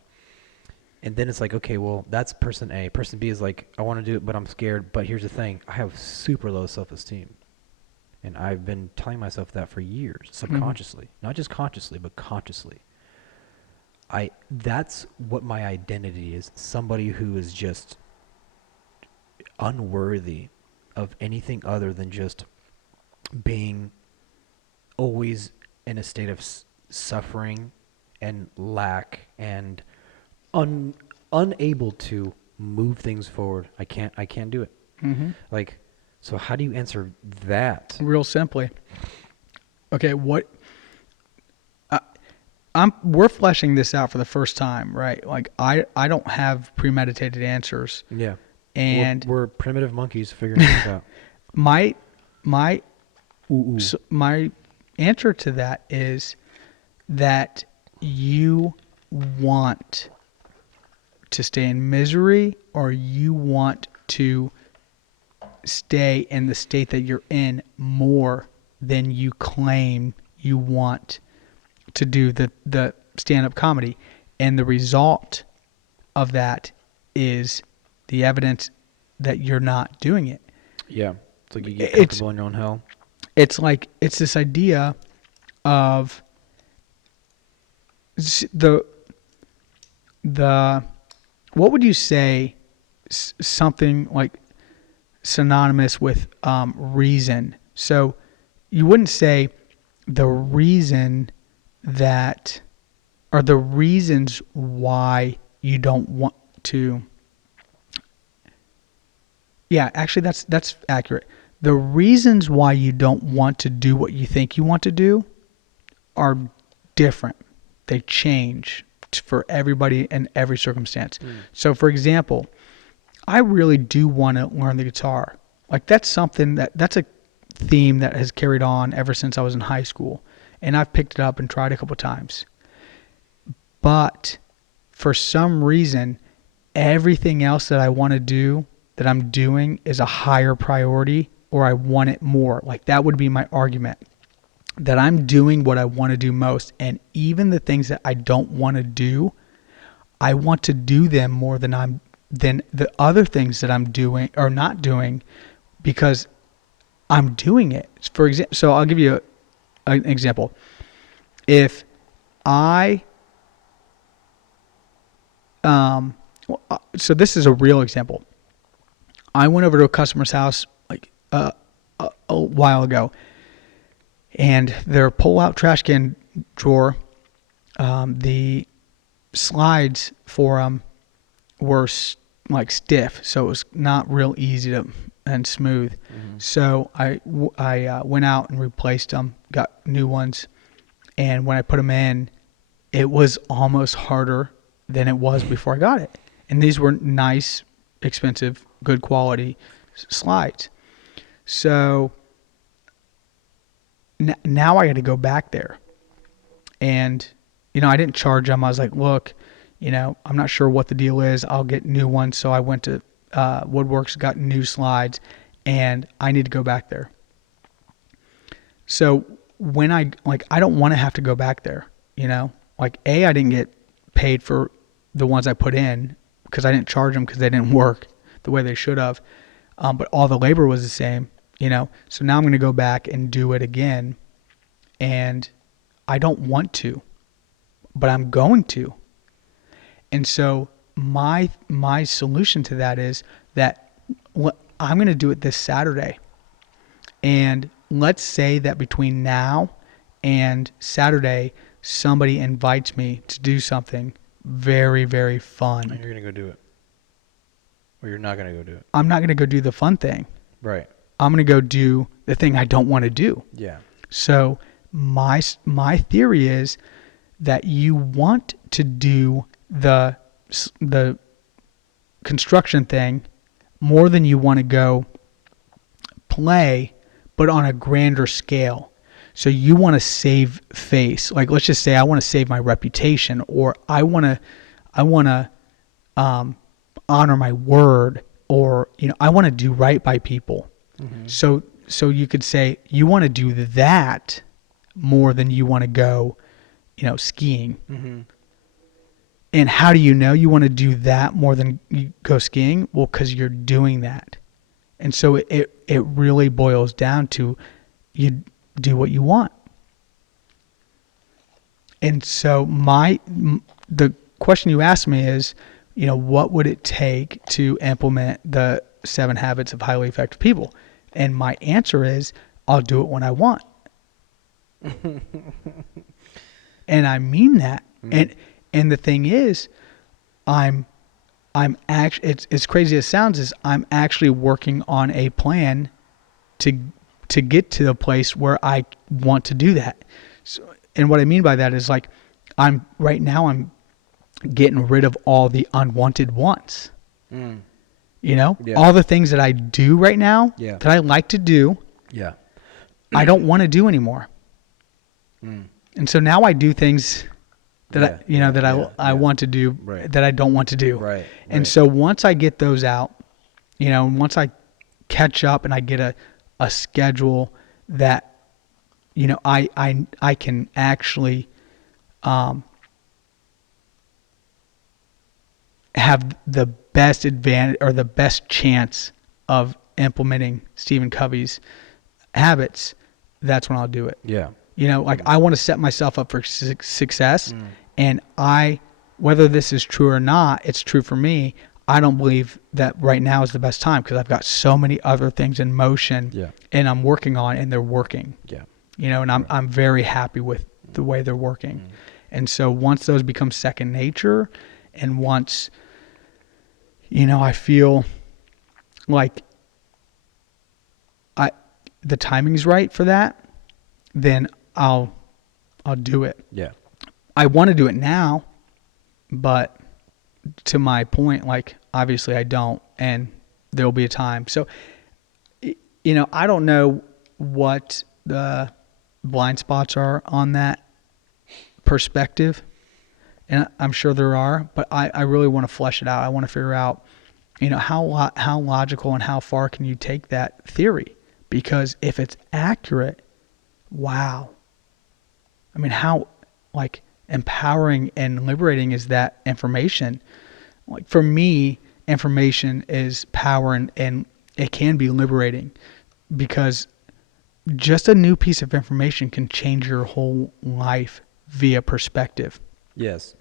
And then it's like, okay, well, that's person A. Person B is like, I want to do it, but I'm scared. But here's the thing. I have super low self-esteem. And I've been telling myself that for years, subconsciously. Not just consciously, but consciously. That's what my identity is. Somebody who is just unworthy of anything other than just being always in a state of suffering and lack and unable to move things forward. I can't do it. Like, so how do you answer that? Real simply. Okay, we're fleshing this out for the first time, right? Like I don't have premeditated answers. Yeah. And we're primitive monkeys figuring this out. my Ooh. so my answer to that is that you want to stay in misery, or you want to stay in the state that you're in more than you claim you want to do the stand-up comedy. And the result of that is the evidence that you're not doing it. Yeah. It's like you get comfortable in your own hell. It's like, it's this idea of the what would you say something like synonymous with reason? So you wouldn't say the reason that, or the reasons why you don't want to. Yeah, actually that's accurate. The reasons why you don't want to do what you think you want to do are different. They change for everybody in every circumstance. So, for example, I really do want to learn the guitar. Like that's something that's a theme that has carried on ever since I was in high school. And I've picked it up and tried a couple times. But for some reason, everything else that I want to do that I'm doing is a higher priority, or I want it more. Like that would be my argument, that I'm doing what I want to do most. And even the things that I don't want to do, I want to do them more than the other things that I'm doing or not doing, because I'm doing it. For example, so I'll give you an example. If I so this is a real example. I went over to a customer's house like a while ago, and their pull-out trash can drawer, the slides for them were like stiff, so it was not real easy to and smooth. So I went out and replaced them, got new ones, and when I put them in, it was almost harder than it was before I got it. And these were nice, expensive, good quality slides. So now I got to go back there. And, I didn't charge them. I was like, look, I'm not sure what the deal is. I'll get new ones. So I went to Woodworks, got new slides, and I need to go back there. So when I don't want to have to go back there, I didn't get paid for the ones I put in because I didn't charge them because they didn't work the way they should have. But all the labor was the same, So now I'm going to go back and do it again. And I don't want to, but I'm going to. And so my solution to that is that I'm going to do it this Saturday. And let's say that between now and Saturday, somebody invites me to do something very, very fun. And you're going to go do it. Or you're not going to go do it. I'm not going to go do the fun thing. Right. I'm going to go do the thing I don't want to do. Yeah. So my theory is that you want to do the construction thing more than you want to go play, but on a grander scale. So you want to save face. Like, let's just say I want to save my reputation, or I want to honor my word, or I want to do right by people. Mm-hmm. So you could say you want to do that more than you want to go, skiing. Mm-hmm. And how do you know you want to do that more than you go skiing? Well, because you're doing that. And so it really boils down to you do what you want. And so the question you asked me is, what would it take to implement the 7 habits of highly effective people? And my answer is, I'll do it when I want. And I mean that. Mm-hmm. And the thing is, I'm actually, it's crazy as it sounds, is I'm actually working on a plan to get to the place where I want to do that. So, and what I mean by that is I'm getting rid of all the unwanted wants. Mm. Yeah. All the things that I do right now that I like to do. Yeah. I don't want to do anymore. Mm. And so now I do things that I want to do, right, that I don't want to do. Right. And so once I get those out, and once I catch up and I get a schedule that, I can actually have the best advantage or the best chance of implementing Stephen Covey's habits, that's when I'll do it. Yeah. I want to set myself up for success, and whether this is true or not, it's true for me. I don't believe that right now is the best time because I've got so many other things in motion, and I'm working on, and they're working. Yeah. And I'm very happy with the way they're working. And so once those become second nature, and once, I feel like the timing's right for that, then I'll do it. Yeah. I want to do it now, but to my point, like obviously I don't, and there'll be a time. So, I don't know what the blind spots are on that perspective, and I'm sure there are, but I really want to flesh it out. I want to figure out, how logical and how far can you take that theory? Because if it's accurate, wow. I mean, how like empowering and liberating is that information? Like for me, information is power, and it can be liberating because just a new piece of information can change your whole life via perspective. Yes.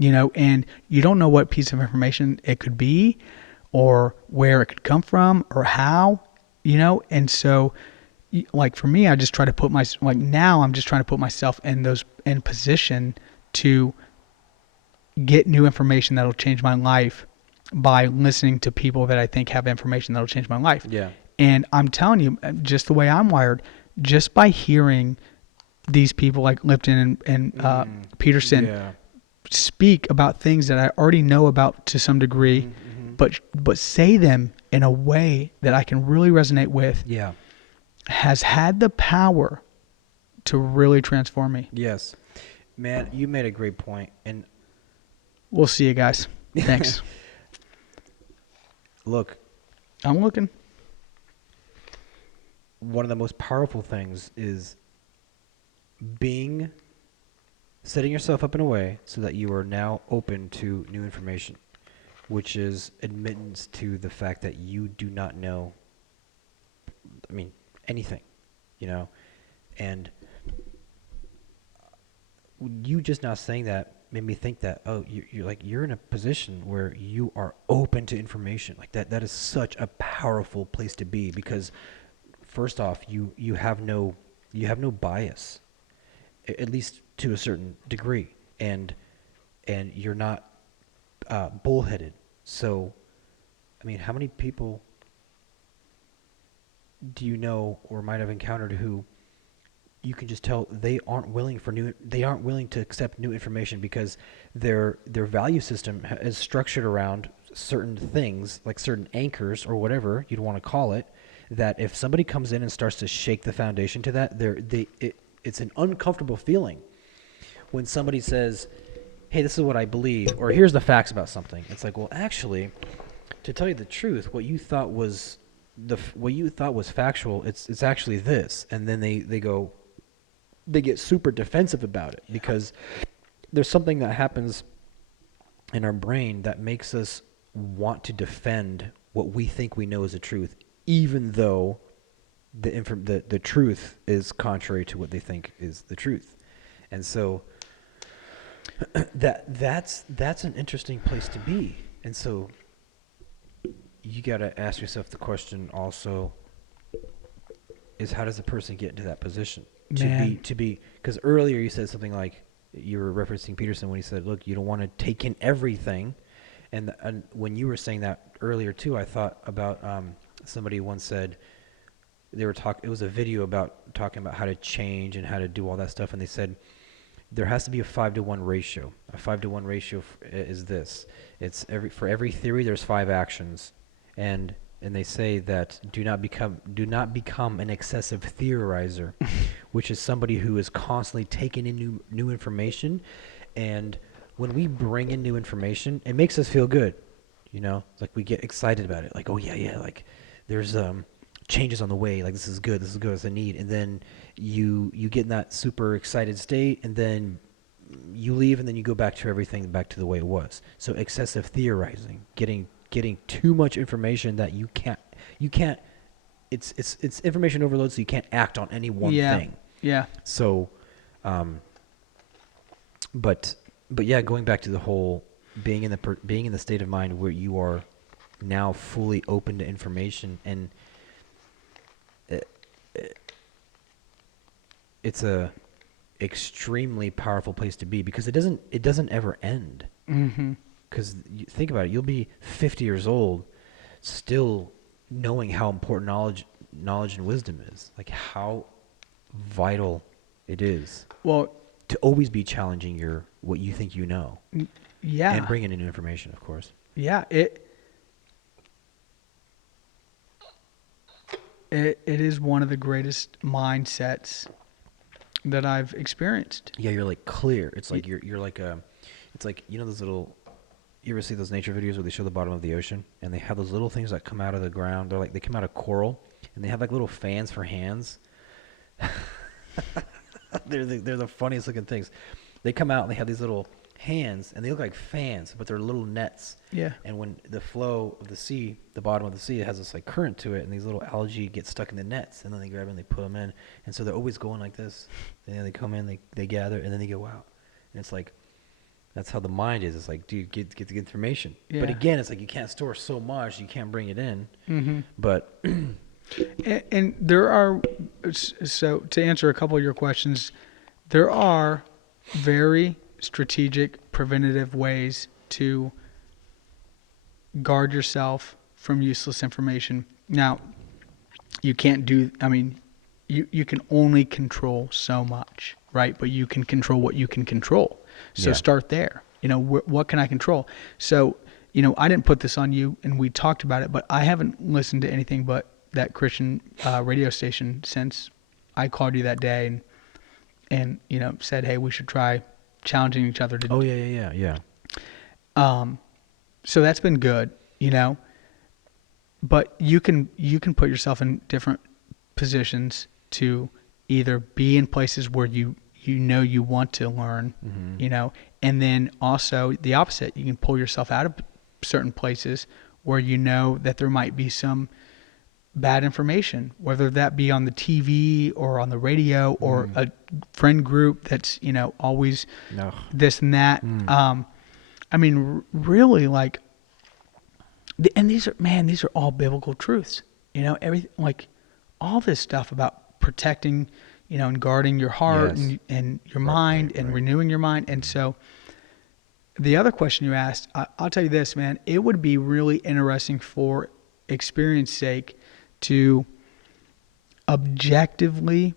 And you don't know what piece of information it could be or where it could come from or how, and so like for me, I just try to put now I'm just trying to put myself in position to get new information that'll change my life by listening to people that I think have information that'll change my life. Yeah. And I'm telling you, just the way I'm wired, just by hearing these people like Lipton and Peterson Yeah. speak about things that I already know about to some degree, but say them in a way that I can really resonate with, Yeah. has had the power to really transform me. Yes. Man, you made a great point. And We'll see you guys. Thanks. look, I'm looking. one of the most powerful things is setting yourself up in a way so that you are now open to new information, which is admittance to the fact that you do not know, anything, and you just now saying that made me think that, oh, you're in a position where you are open to information. Like that is such a powerful place to be, because first off, you have no bias, at least to a certain degree, and you're not bullheaded. So, how many people do you know or might have encountered who you can just tell they aren't willing to accept new information because their value system is structured around certain things, like certain anchors or whatever you'd want to call it, that if somebody comes in and starts to shake the foundation to that, it's an uncomfortable feeling when somebody says, hey, this is what I believe, or here's the facts about something. It's like, well, actually, to tell you the truth, what you thought was factual, it's actually this. And then they get super defensive about it, because there's something that happens in our brain that makes us want to defend what we think we know is the truth, even though the truth is contrary to what they think is the truth. And so that's an interesting place to be. And so you got to ask yourself the question also, is how does a person get into that position to be, because earlier you said something like, you were referencing Peterson when he said, look, you don't want to take in everything. And when you were saying that earlier too, I thought about somebody once said, it was a video about talking about how to change and how to do all that stuff, and they said there has to be a 5-to-1 ratio. A 5-to-1 ratio is this: it's for every theory there's 5 actions, and they say that do not become an excessive theorizer, which is somebody who is constantly taking in new information. And when we bring in new information, it makes us feel good, like we get excited about it, like, oh yeah, like there's changes on the way, like this is good, as I need. And then you get in that super excited state, and then you leave, and then you go back to everything back to the way it was. So excessive theorizing, getting too much information that you can't it's information overload, so you can't act on any one thing. Yeah. So but yeah, going back to the whole being in the state of mind where you are now fully open to information, and it's a extremely powerful place to be, because it doesn't ever end. Mm-hmm. Because you think about it, you'll be 50 years old still knowing how important knowledge and wisdom is. Like how vital it is Well, to always be challenging what you think you know, yeah, and bringing in new information, of course. yeah. It is one of the greatest mindsets that I've experienced. Yeah, you're like clear. It's like you're like it's like, you know, those little, you ever see those nature videos where they show the bottom of the ocean and they have those little things that come out of the ground? They're like, they come out of coral and they have like little fans for hands. They're the funniest looking things. They come out and they have these little hands and they look like fans, but they're little nets. Yeah. And when the flow of the sea, the bottom of the sea, it has this like current to it, and these little algae get stuck in the nets, and then they grab them and they put them in, and so they're always going like this. And then they come in, they gather, and then they go out. And it's like, that's how the mind is. It's like, dude, get the information. Yeah. But again, it's like you can't store so much, you can't bring it in. Mm-hmm. But And there are, so to answer a couple of your questions, there are very strategic, preventative ways to guard yourself from useless information. Now, you can't do, I mean, you can only control so much, right? But you can control what you can control. So Yeah. start there. You know, what can I control? So, you know, I didn't put this on you, and we talked about it, but I haven't listened to anything but that Christian radio station since I called you that day and you know, said, hey, we should try challenging each other to. oh yeah. So that's been good, you know. But you can put yourself in different positions to either be in places where you know you want to learn, Mm-hmm. you know, and then also the opposite. You can pull yourself out of certain places where you know that there might be some bad information, whether that be on the TV or on the radio or a friend group that's, you know, always No. this and that. I mean, really, like, and these are all biblical truths. You know, everything, like all this stuff about protecting, you know, and guarding your heart Yes. and your mind and renewing your mind. And so the other question you asked, I'll tell you this, man, it would be really interesting for experience sake to objectively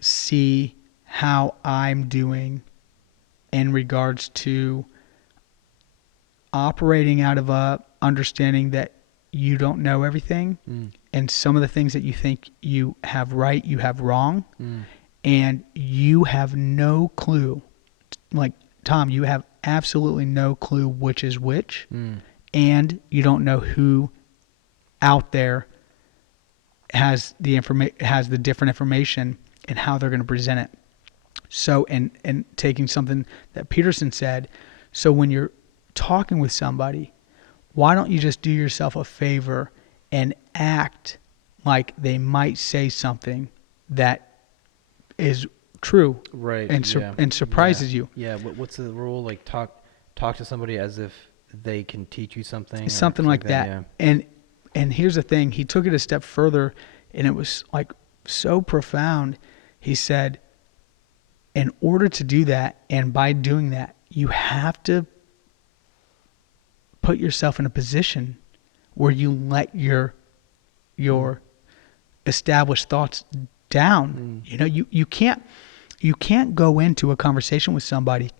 see how I'm doing in regards to operating out of a understanding that you don't know everything, and some of the things that you think you have right, you have wrong, and you have no clue. Like, Tom, you have absolutely no clue which is which, and you don't know who out there has the different information and how they're going to present it. So, and taking something that Peterson said, so when you're talking with somebody, why don't you just do yourself a favor and act like they might say something that is true, Right. and surprises you. Yeah. What's the rule? Like talk to somebody as if they can teach you something. Something like that. Yeah. And here's the thing, he took it a step further, and it was like so profound. He said, in order to do that, and by doing that, you have to put yourself in a position where you let your established thoughts down. You know, you can't go into a conversation with somebody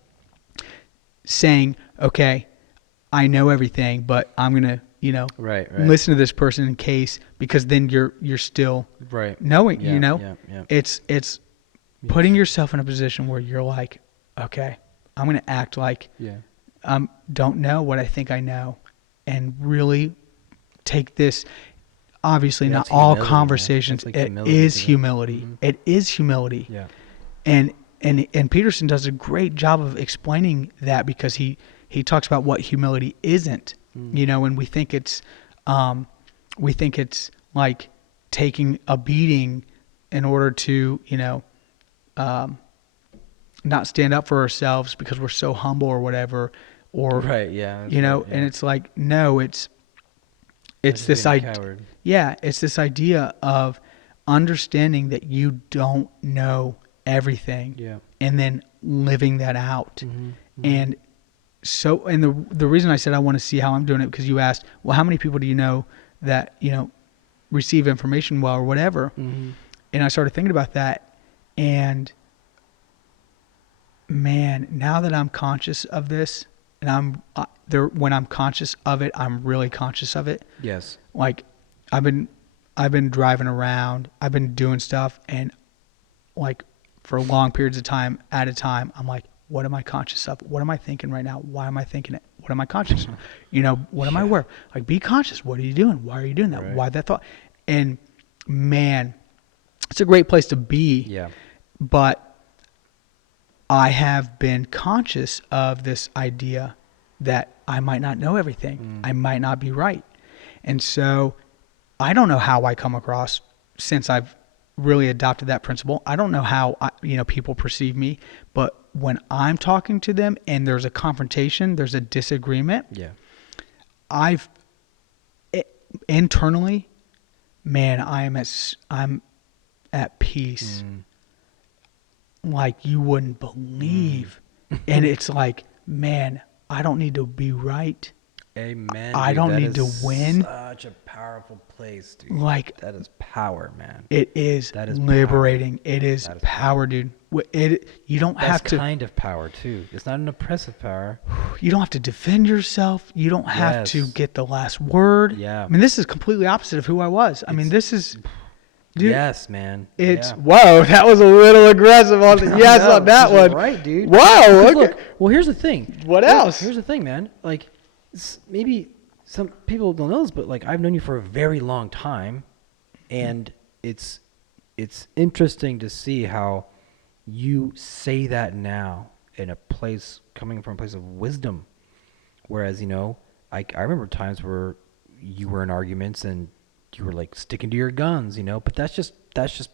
saying, okay, I know everything, but I'm going to, you know, Right. listen to this person in case, because then you're still Right. knowing, Yeah, you know. yeah. It's putting yourself in a position where you're like, okay, I'm going to act like don't know what I think I know, and really take this. Obviously, Yeah, not it's all humility, man. conversations. It's like It humility is to that. humility. It is humility. Yeah. And Peterson does a great job of explaining that, because he talks about what humility isn't. You know, and we think it's like taking a beating in order to, you know, not stand up for ourselves because we're so humble or whatever, or Right. Yeah. you know. And it's like, no, it's this idea. Yeah, it's this idea of understanding that you don't know everything, Yeah. and then living that out. And so, and the reason I said I want to see how I'm doing it, because you asked, well, how many people do you know that, you know, receive information well or whatever. Mm-hmm. And I started thinking about that, and man, now that I'm conscious of this, and when I'm conscious of it, I'm really conscious of it. Yes. Like I've been driving around, I've been doing stuff, and like for long periods of time at a time, I'm like, what am I conscious of? What am I thinking right now? Why am I thinking it? What am I conscious of? What am I aware of? Like, be conscious. What are you doing? Why are you doing that? Right. Why that thought? And man, it's a great place to be. Yeah. But I have been conscious of this idea that I might not know everything. I might not be right. And so I don't know how I come across since I've really adopted that principle. I don't know how people perceive me, but when I'm talking to them and there's a confrontation, there's a disagreement, Yeah. Internally, man, I'm at peace like you wouldn't believe. And it's like, man, I don't need to be right. Amen. I dude. don't That need to is win. Such a powerful place, dude. Like, that is power, man. it is That is liberating. power. It is That is power, dude. You don't That's have to. kind of power too. It's not an oppressive power. You don't have to defend yourself. You don't have to Yes. get the last word. Yeah. I mean, this is completely opposite of who I was. I mean, this is, dude. Yes, man. It's Yeah. whoa. That was a little aggressive on the yes No, on that you're one. right, dude. Wow. 'Cause Okay. look, well, here's the thing. What Look, else? Here's the thing, man. Like, maybe some people don't know this, but like, I've known you for a very long time, and it's interesting to see how you say that now in a place coming from a place of wisdom, whereas I remember times where you were in arguments and you were like sticking to your guns, but that's just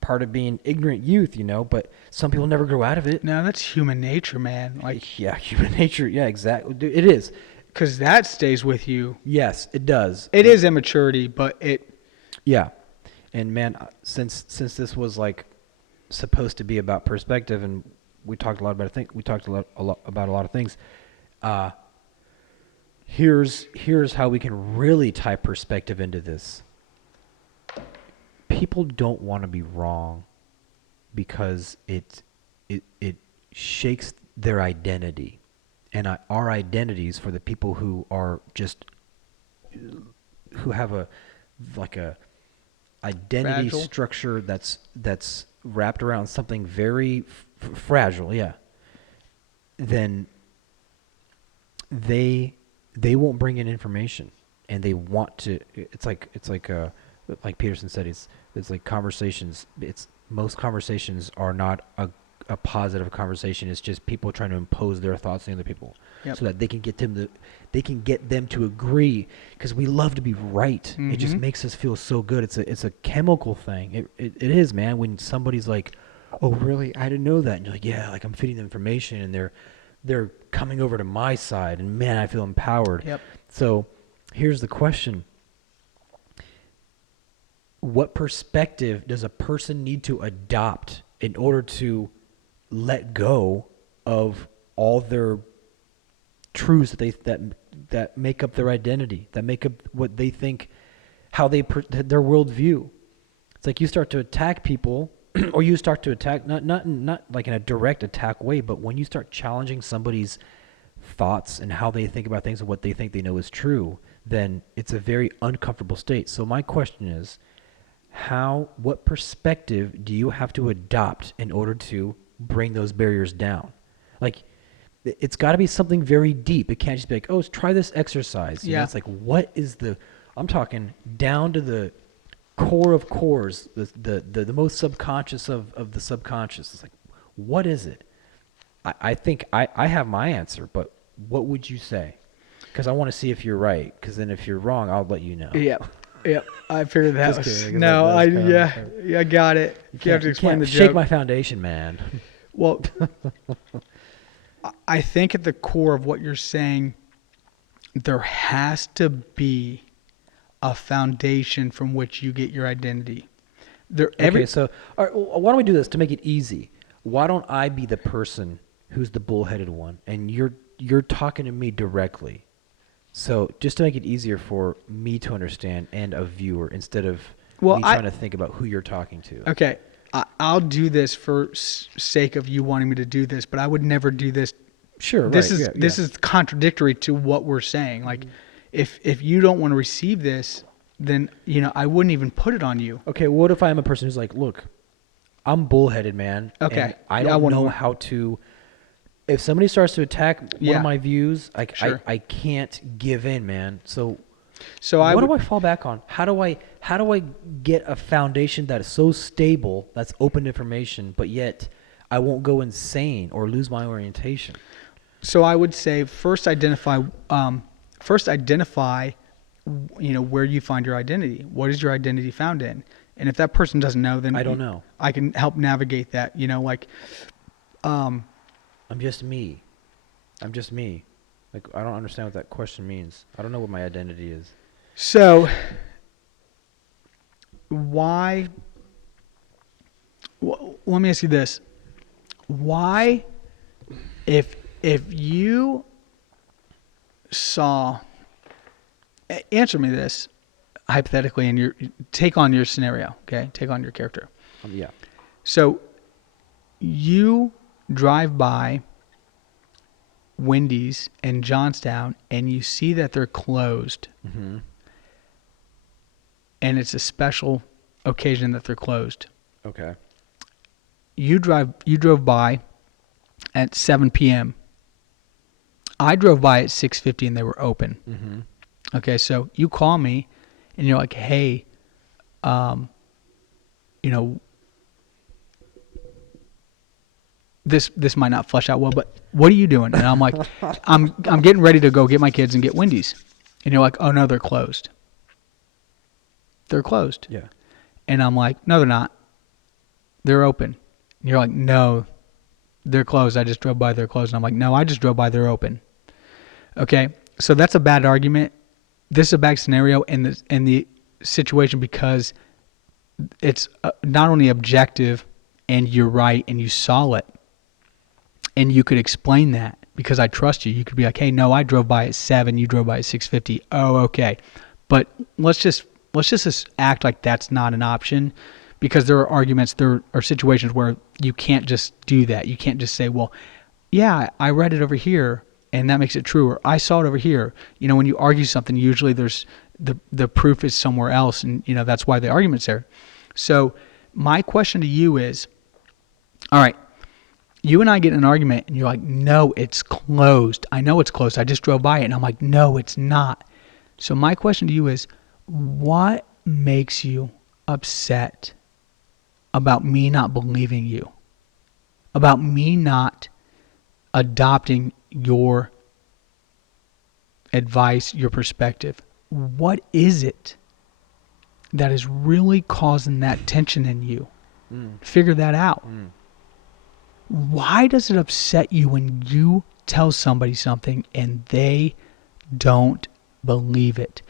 part of being ignorant youth, but some people never grow out of it. No, that's human nature, man. Like, Yeah, human nature. Yeah, exactly. Dude, it is. because that stays with you. Yes, it does. It is immaturity, but Yeah, and man, since this was like supposed to be about perspective, and we talked a lot about about a lot of things. Here's how we can really tie perspective into this. People don't want to be wrong because it shakes their identity, and our identities for the people who are just who have a identity Fragile. structure that's wrapped around something very fragile, yeah, then they won't bring in information, and they want to. It's like Peterson said. It's like conversations. Most conversations are not a positive conversation. It's just people trying to impose their thoughts on other people, Yep. so that they can get them to agree. Because we love to be right. It just makes us feel so good. It's a chemical thing. It is, man. When somebody's like, "Oh, really? I didn't know that," and you're like, "Yeah, like I'm feeding them information, and they're coming over to my side, and man, I feel empowered." Yep. So, here's the question. What perspective does a person need to adopt in order to let go of all their truths that make up their identity, that make up what they think, how their worldview? It's like you start to attack people, or you start to attack not like in a direct attack way, but when you start challenging somebody's thoughts and how they think about things and what they think they know is true, then it's a very uncomfortable state. So my question is, what perspective do you have to adopt in order to bring those barriers down? Like, it's got to be something very deep. It can't just be like, oh, let's try this exercise. Yeah. It's like, what is I'm talking down to the core of cores, the most subconscious of the subconscious. It's like, what is it? I think I have my answer, but what would you say? Because I want to see if you're right. Because then if you're wrong, I'll let you know. Yep. I figured that Just was kidding, no. that was I got it. You have to explain the shake joke. my foundation, man. Well, I think at the core of what you're saying, there has to be a foundation from which you get your identity. Okay, so all right, well, why don't we do this to make it easy? Why don't I be the person who's the bullheaded one, and you're talking to me directly? So just to make it easier for me to understand and a viewer, instead of Well, me trying to think about who you're talking to. okay, I'll do this for sake of you wanting me to do this, but I would never do this. Sure, This right. is Yeah, yeah. this is contradictory to what we're saying. Like, if you don't want to receive this, then I wouldn't even put it on you. Okay, what if I am a person who's like, look, I'm bullheaded, man, and Okay, I yeah, I don't wouldn't know want. how to. If somebody starts to attack one of Yeah, my views, like sure. I can't give in, man. So So I what would. do I fall back on? How do I get a foundation that is so stable, that's open information, but yet I won't go insane or lose my orientation? So I would say first identify. First identify. Where you find your identity. What is your identity found in? And if that person doesn't know, then I don't know. I can help navigate that. Like. I'm just me. I'm just me. Like, I don't understand what that question means. I don't know what my identity is. So why? Let me ask you this: Why, if you saw, answer me this hypothetically, and take on your scenario, okay? Take on your character. Yeah. So you drive by Wendy's in Johnstown, and you see that they're closed, Mm-hmm. and it's a special occasion that they're closed. Okay. You drove by at 7 p.m. I drove by at 6:50 and they were open. Mm-hmm. Okay, so you call me and you're like, "Hey, um, you know, this might not flesh out well, but what are you doing?" And I'm like, "I'm getting ready to go get my kids and get Wendy's." And you're like, "Oh no, they're closed." They're closed. Yeah. And I'm like, "No, they're not. They're open." And you're like, "No, they're closed. I just drove by, they're closed." And I'm like, "No, I just drove by, they're open." Okay, so that's a bad argument. This is a bad scenario in the situation because it's not only objective and you're right and you saw it and you could explain that because I trust you. You could be like, "Hey, no, I drove by at 7, you drove by at 6:50." Oh, okay. But let's just act like that's not an option because there are situations where you can't just do that. You can't just say, "Well, yeah, I read it over here and that makes it true," or "I saw it over here." When you argue something, usually there's the proof is somewhere else, and that's why the argument's there. So my question to you is, all right, you and I get in an argument and you're like, "No, it's closed. I know it's closed. I just drove by it." And I'm like, "No, it's not." So my question to you is, what makes you upset about me not believing you? About me not adopting your advice, your perspective? What is it that is really causing that tension in you? Figure that out. Why does it upset you when you tell somebody something and they don't believe it?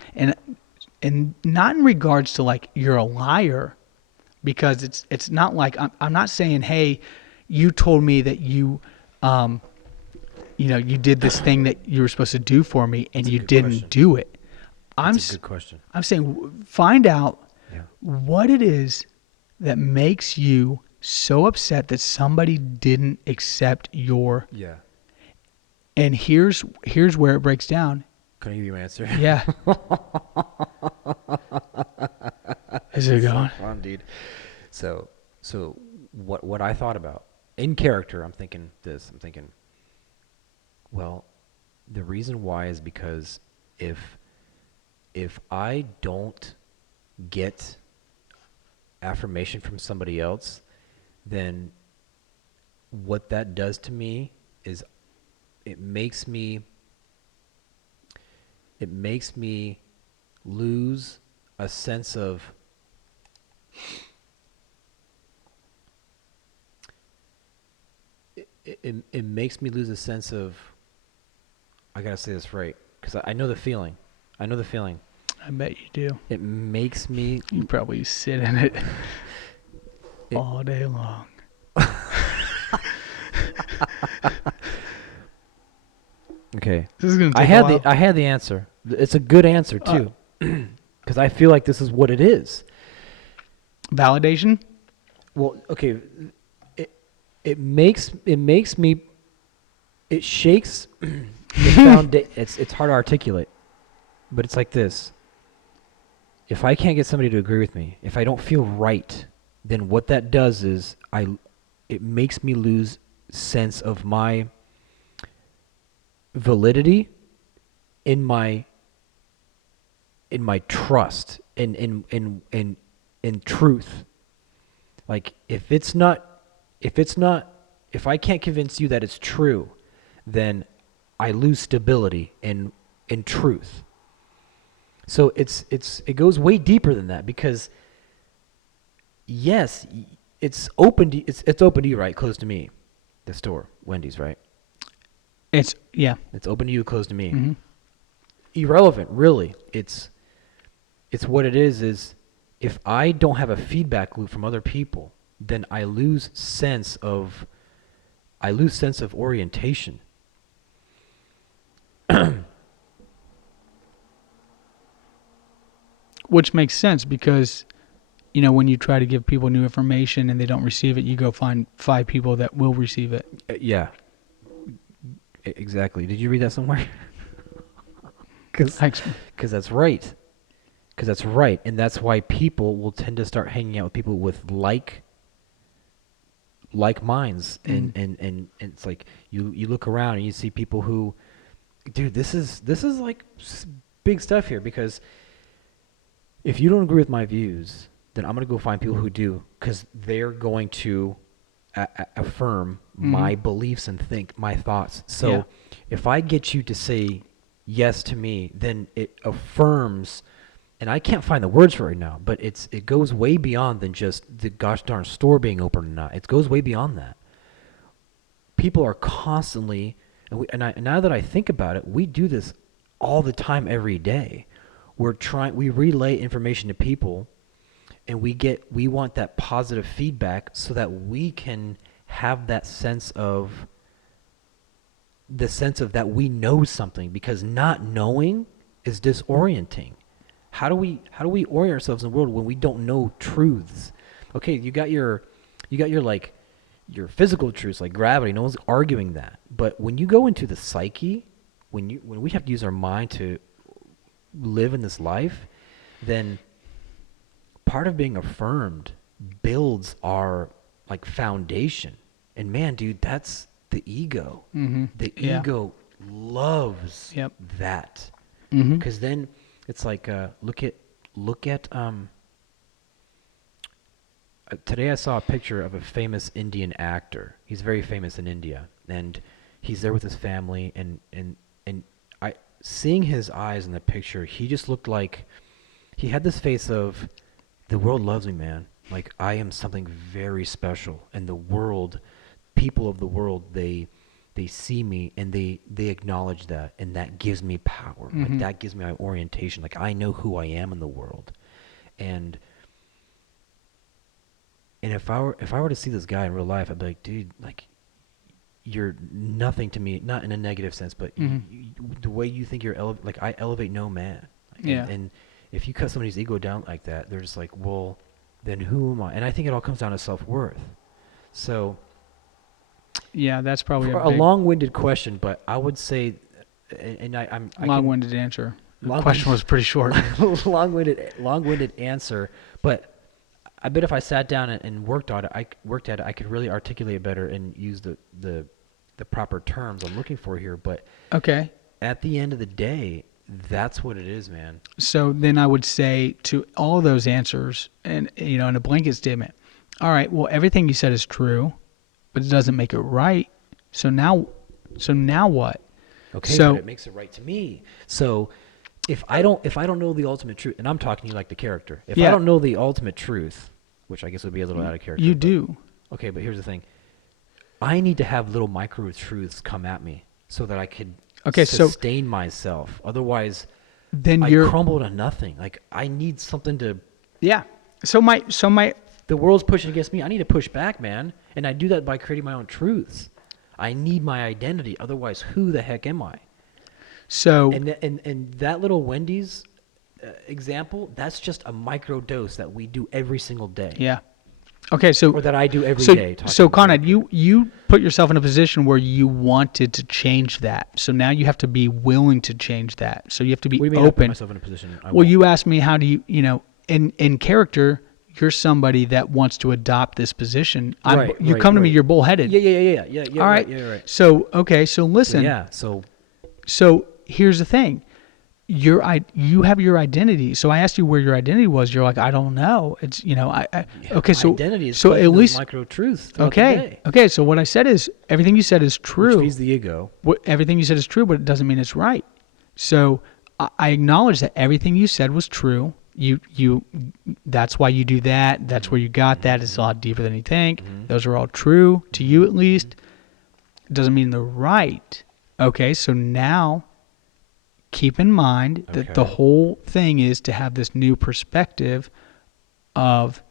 And not in regards to like you're a liar, because it's not like I'm not saying, "Hey, you told me that you did this thing that you were supposed to do for me and That's a you good didn't question. do it." That's a good question. I'm saying find out Yeah. what it is that makes you so upset that somebody didn't accept your. Yeah. And here's where it breaks down. Can I give you my answer? Yeah. Is it going? Fun, dude. So what I thought about in character, I'm thinking this. I'm thinking, well, the reason why is because if I don't get affirmation from somebody else, then what that does to me is it makes me lose a sense of it makes me lose a sense of, I gotta say this right, because I know the feeling. I know the feeling. I bet you do. It makes me. You probably sit in it It- all day long. Okay. This is gonna I take a had while. the I had the answer. It's a good answer Uh, too, because I feel like this is what it is. Validation. Well, okay, it it makes me it shakes the it's hard to articulate, but it's like this. If I can't get somebody to agree with me, if I don't feel right, then what that does is it makes me lose sense of my validity in my trust in truth. Like if I can't convince you that it's true, then I lose stability in truth. So it goes way deeper than that, because yes, it's open to you, right? Closed to me. The store, Wendy's, right? It's yeah. It's open to you, closed to me. Hmm. Irrelevant, really. It's what it is if I don't have a feedback loop from other people, then I lose sense of orientation. Which makes sense because, when you try to give people new information and they don't receive it, you go find 5 people that will receive it. Yeah, exactly. Did you read that somewhere? Because I ex- that's right. Because that's right, and that's why people will tend to start hanging out with people with like minds, mm, and it's like you look around and you see people who, dude, this is like big stuff here, because if you don't agree with my views, then I'm gonna go find people who do, because they're going to affirm mhm. my beliefs and think my thoughts. Yeah. So if I get you to say yes to me, then it affirms. And I can't find the words for it right now, but it goes way beyond than just the gosh darn store being open or not. It goes way beyond that. People are constantly, and now that I think about it, we do this all the time, every day. We relay information to people, and we want that positive feedback so that we can have that sense of that we know something, because not knowing is disorienting. How do we orient ourselves in the world when we don't know truths? Okay, you got your like your physical truths like gravity. No one's arguing that. But when you go into the psyche, when we have to use our mind to live in this life, then part of being affirmed builds our like foundation. And man, dude, that's the ego. Mhm. The Yeah. ego loves Yep. that, Mhm. because then it's like look at today I saw a picture of a famous Indian actor. He's very famous in India, and he's there with his family, and I seeing his eyes in the picture, he just looked like he had this face of, the world loves me, man. Like I am something very special, and the world, people of the world, they see me, and they acknowledge that, and that gives me power. Like Mhm. that gives me my orientation. Like I know who I am in the world, and if I were to see this guy in real life, I'd be like, dude, like you're nothing to me, not in a negative sense, but Mhm. the way you think like I elevate no man. and Yeah. and if you cut somebody's ego down like that, they're just like, well, then who am I? And I think it all comes down to self-worth. So Yeah. That's probably a for a big long-winded question, but I would say, and I can long-winded answer. The question long-winded was pretty short. long-winded answer, but I bet if I sat down and worked at it, I could really articulate it better and use the proper terms I'm looking for here. But Okay. at the end of the day, that's what it is, man. So then I would say to all those answers, and in a blanket statement, all right, well, everything you said is true, but it doesn't make it right. So now what? Okay, but So it makes it right to me. So if I don't know the ultimate truth, and I'm talking to you like the character. If I yeah, don't know the ultimate truth, which I guess would be a little out of character, you but do. okay, but here's the thing. I need to have little micro truths come at me so that I could Okay, so sustain myself. Otherwise, then I you're crumble to nothing. Like I need something to. yeah. So my The world's pushing against me. I need to push back, man. And I do that by creating my own truths. I need my identity. Otherwise, who the heck am I? So And that little Wendy's example, that's just a micro dose that we do every single day, yeah. Okay, so or that I do every so day. so Talking Conrad, directly. you put yourself in a position where you wanted to change that. So now you have to be willing to change that. So you have to What be do you mean? I put open. myself in a position I Well, won't. you asked me how do you, in character, you're somebody that wants to adopt this position. Right, You right, come to me, right. you're bullheaded. Yeah. All Right, right. yeah, right. So okay, so So listen. yeah, so So here's the thing. You have your identity. So I asked you where your identity was. You're like, I don't know. It's yeah, okay. my identity is So at collecting those least micro truths throughout the day, okay. So what I said is everything you said is which true. feeds the ego. Everything you said is true, but it doesn't mean it's right. So I acknowledge that everything you said was true. That's why you do that. That's where you got that. It's a lot deeper than you think. Those are all true to you, at least. It doesn't mean they're right. Okay, so now keep in mind that the Okay. whole thing is to have this new perspective of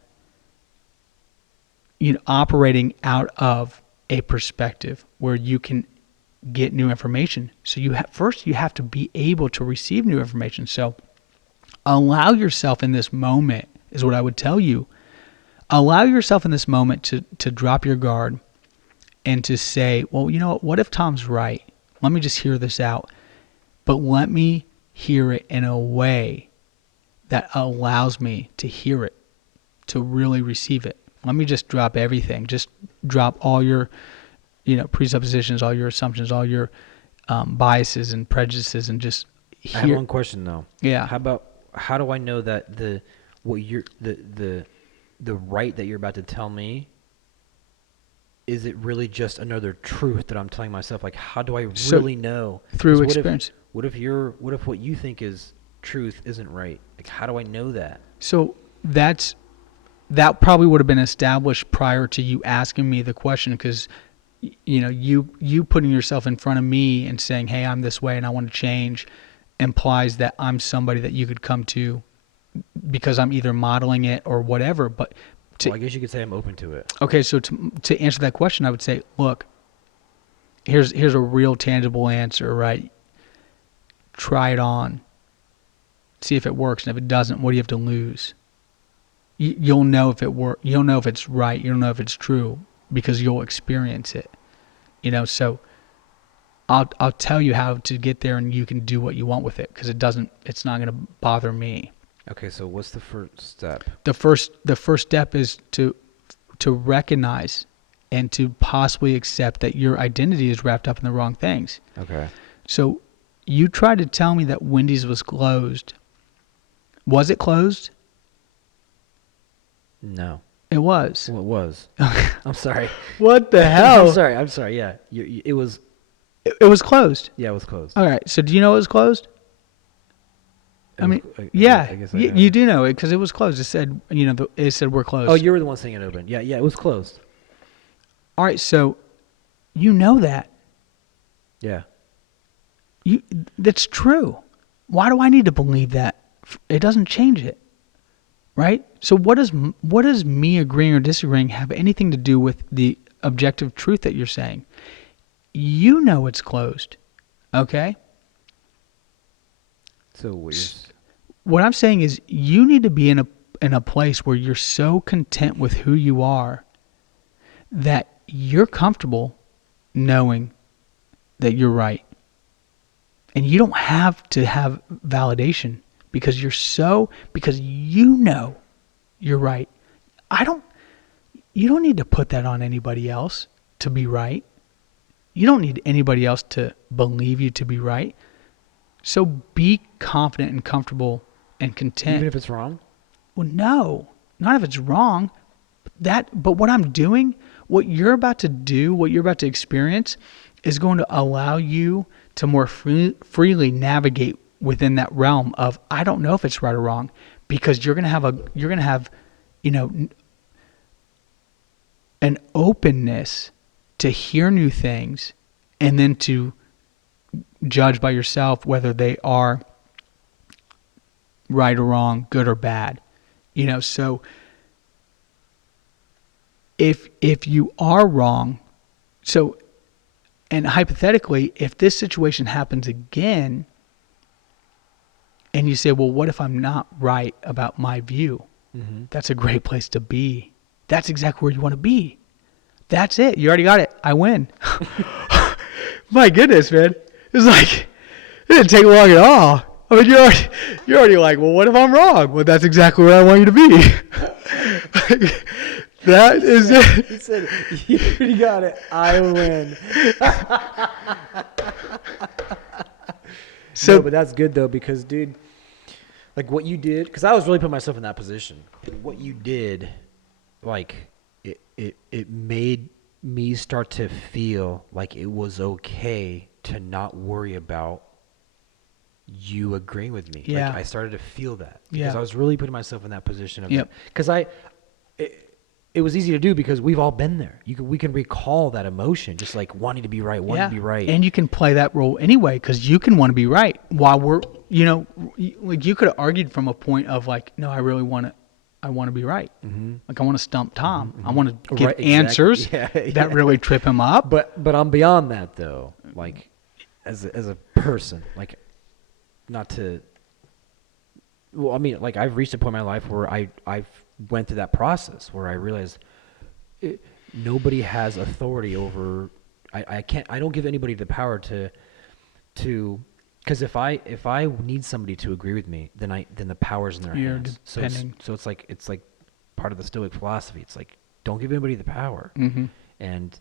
operating out of a perspective where you can get new information. So first you have to be able to receive new information. So allow yourself in this moment is what I would tell you. Allow yourself in this moment to drop your guard and to say, well, what if Tom's right? Let me just hear this out. But let me hear it in a way that allows me to hear it, to really receive it. Let me just drop everything. Just drop all your, presuppositions, all your assumptions, all your biases and prejudices, and just I have hear. one question though. Yeah. How do I know that the right that you're about to tell me, is it really just another truth that I'm telling myself? Like, how do I So really know? through 'Cause experience. what if what you think is truth isn't right? Like, how do I know that? So that probably would have been established prior to you asking me the question, because you putting yourself in front of me and saying, hey, I'm this way and I want to change, implies that I'm somebody that you could come to because I'm either modeling it or whatever. But Well, I guess you could say I'm open to it. okay, so to answer that question, I would say, look, here's a real tangible answer, right? Try it on, see if it works, and if it doesn't, what do you have to lose? You'll know if it work. You'll know if it's right. You'll know if it's true because you'll experience it. So I'll tell you how to get there, and you can do what you want with it because it's not going to bother me. Okay, so what's the first step? The first step is to recognize and to possibly accept that your identity is wrapped up in the wrong things. Okay. So you tried to tell me that Wendy's was closed. Was it closed? No. It was. Well, it was. I'm sorry. What the hell? I'm sorry. Yeah, it was. It was closed. Yeah, it was closed. All right. So do you know it was closed? It I was- mean, I yeah, guess you do know it because it was closed. It said, it said we're closed. Oh, you were the one saying it open. Yeah, it was closed. All right. So you know that. Yeah. That's true. Why do I need to believe that? It doesn't change it. Right? So what does me agreeing or disagreeing have anything to do with the objective truth that you're saying? You know it's closed. Okay? So What I'm saying is you need to be in a place where you're so content with who you are that you're comfortable knowing that you're right. And you don't have to have validation because because you know you're right. You don't need to put that on anybody else to be right. You don't need anybody else to believe you to be right. So be confident and comfortable and content. even if it's wrong. Well, no, not if it's wrong. But what I'm doing, what you're about to do, what you're about to experience is going to allow you to more freely navigate within that realm of, I don't know if it's right or wrong, because you're going to have, an openness to hear new things and then to judge by yourself whether they are right or wrong, good or bad. So if you are wrong, so And hypothetically, if this situation happens again, and you say, well, what if I'm not right about my view? Mm-hmm. That's a great place to be. That's exactly where you want to be. That's it. You already got it. I win. My goodness, man. It's like, it didn't take long at all. I mean, you're already like, well, what if I'm wrong? Well, that's exactly where I want you to be. That is it. He said, you already got it. I win. So, No, but that's good, though, because, dude, like what you did, because I was really putting myself in that position. And what you did, like, it made me start to feel like it was okay to not worry about you agreeing with me. Yeah. Like, I started to feel that. Yeah. Because I was really putting myself in that position of Yep. because it was easy to do because we've all been there. We can recall that emotion, just like wanting to be right, wanting to be right. And you can play that role anyway because you can want to be right. While we're, like you could have argued from a point of like, no, I want to be right. Mm-hmm. Like I want to stump Tom. Mm-hmm. I want to give Right, exactly. answers Yeah, that yeah. really trip him up. But I'm beyond that though. Like as a person, like not to. Well, I mean, like I've reached a point in my life where I've went through that process where I realized nobody has authority over. I can't. I don't give anybody the power to. Because if I need somebody to agree with me, then the power's in their You're hands. depending. So it's like part of the Stoic philosophy. It's like don't give anybody the power. Mm-hmm. And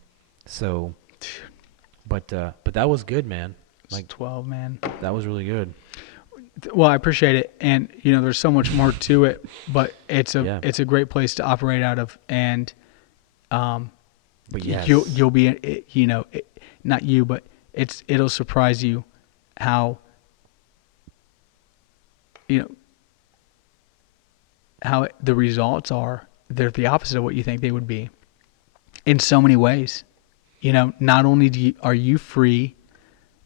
so, but that was good, man. Like Like 12, man. that was really good. Well, I appreciate it, and there's so much more to it, but it's Yeah. a great place to operate out of, and But yes, you'll be not you, but it'll surprise you how how the results are. They're the opposite of what you think they would be in so many ways. Not only are you free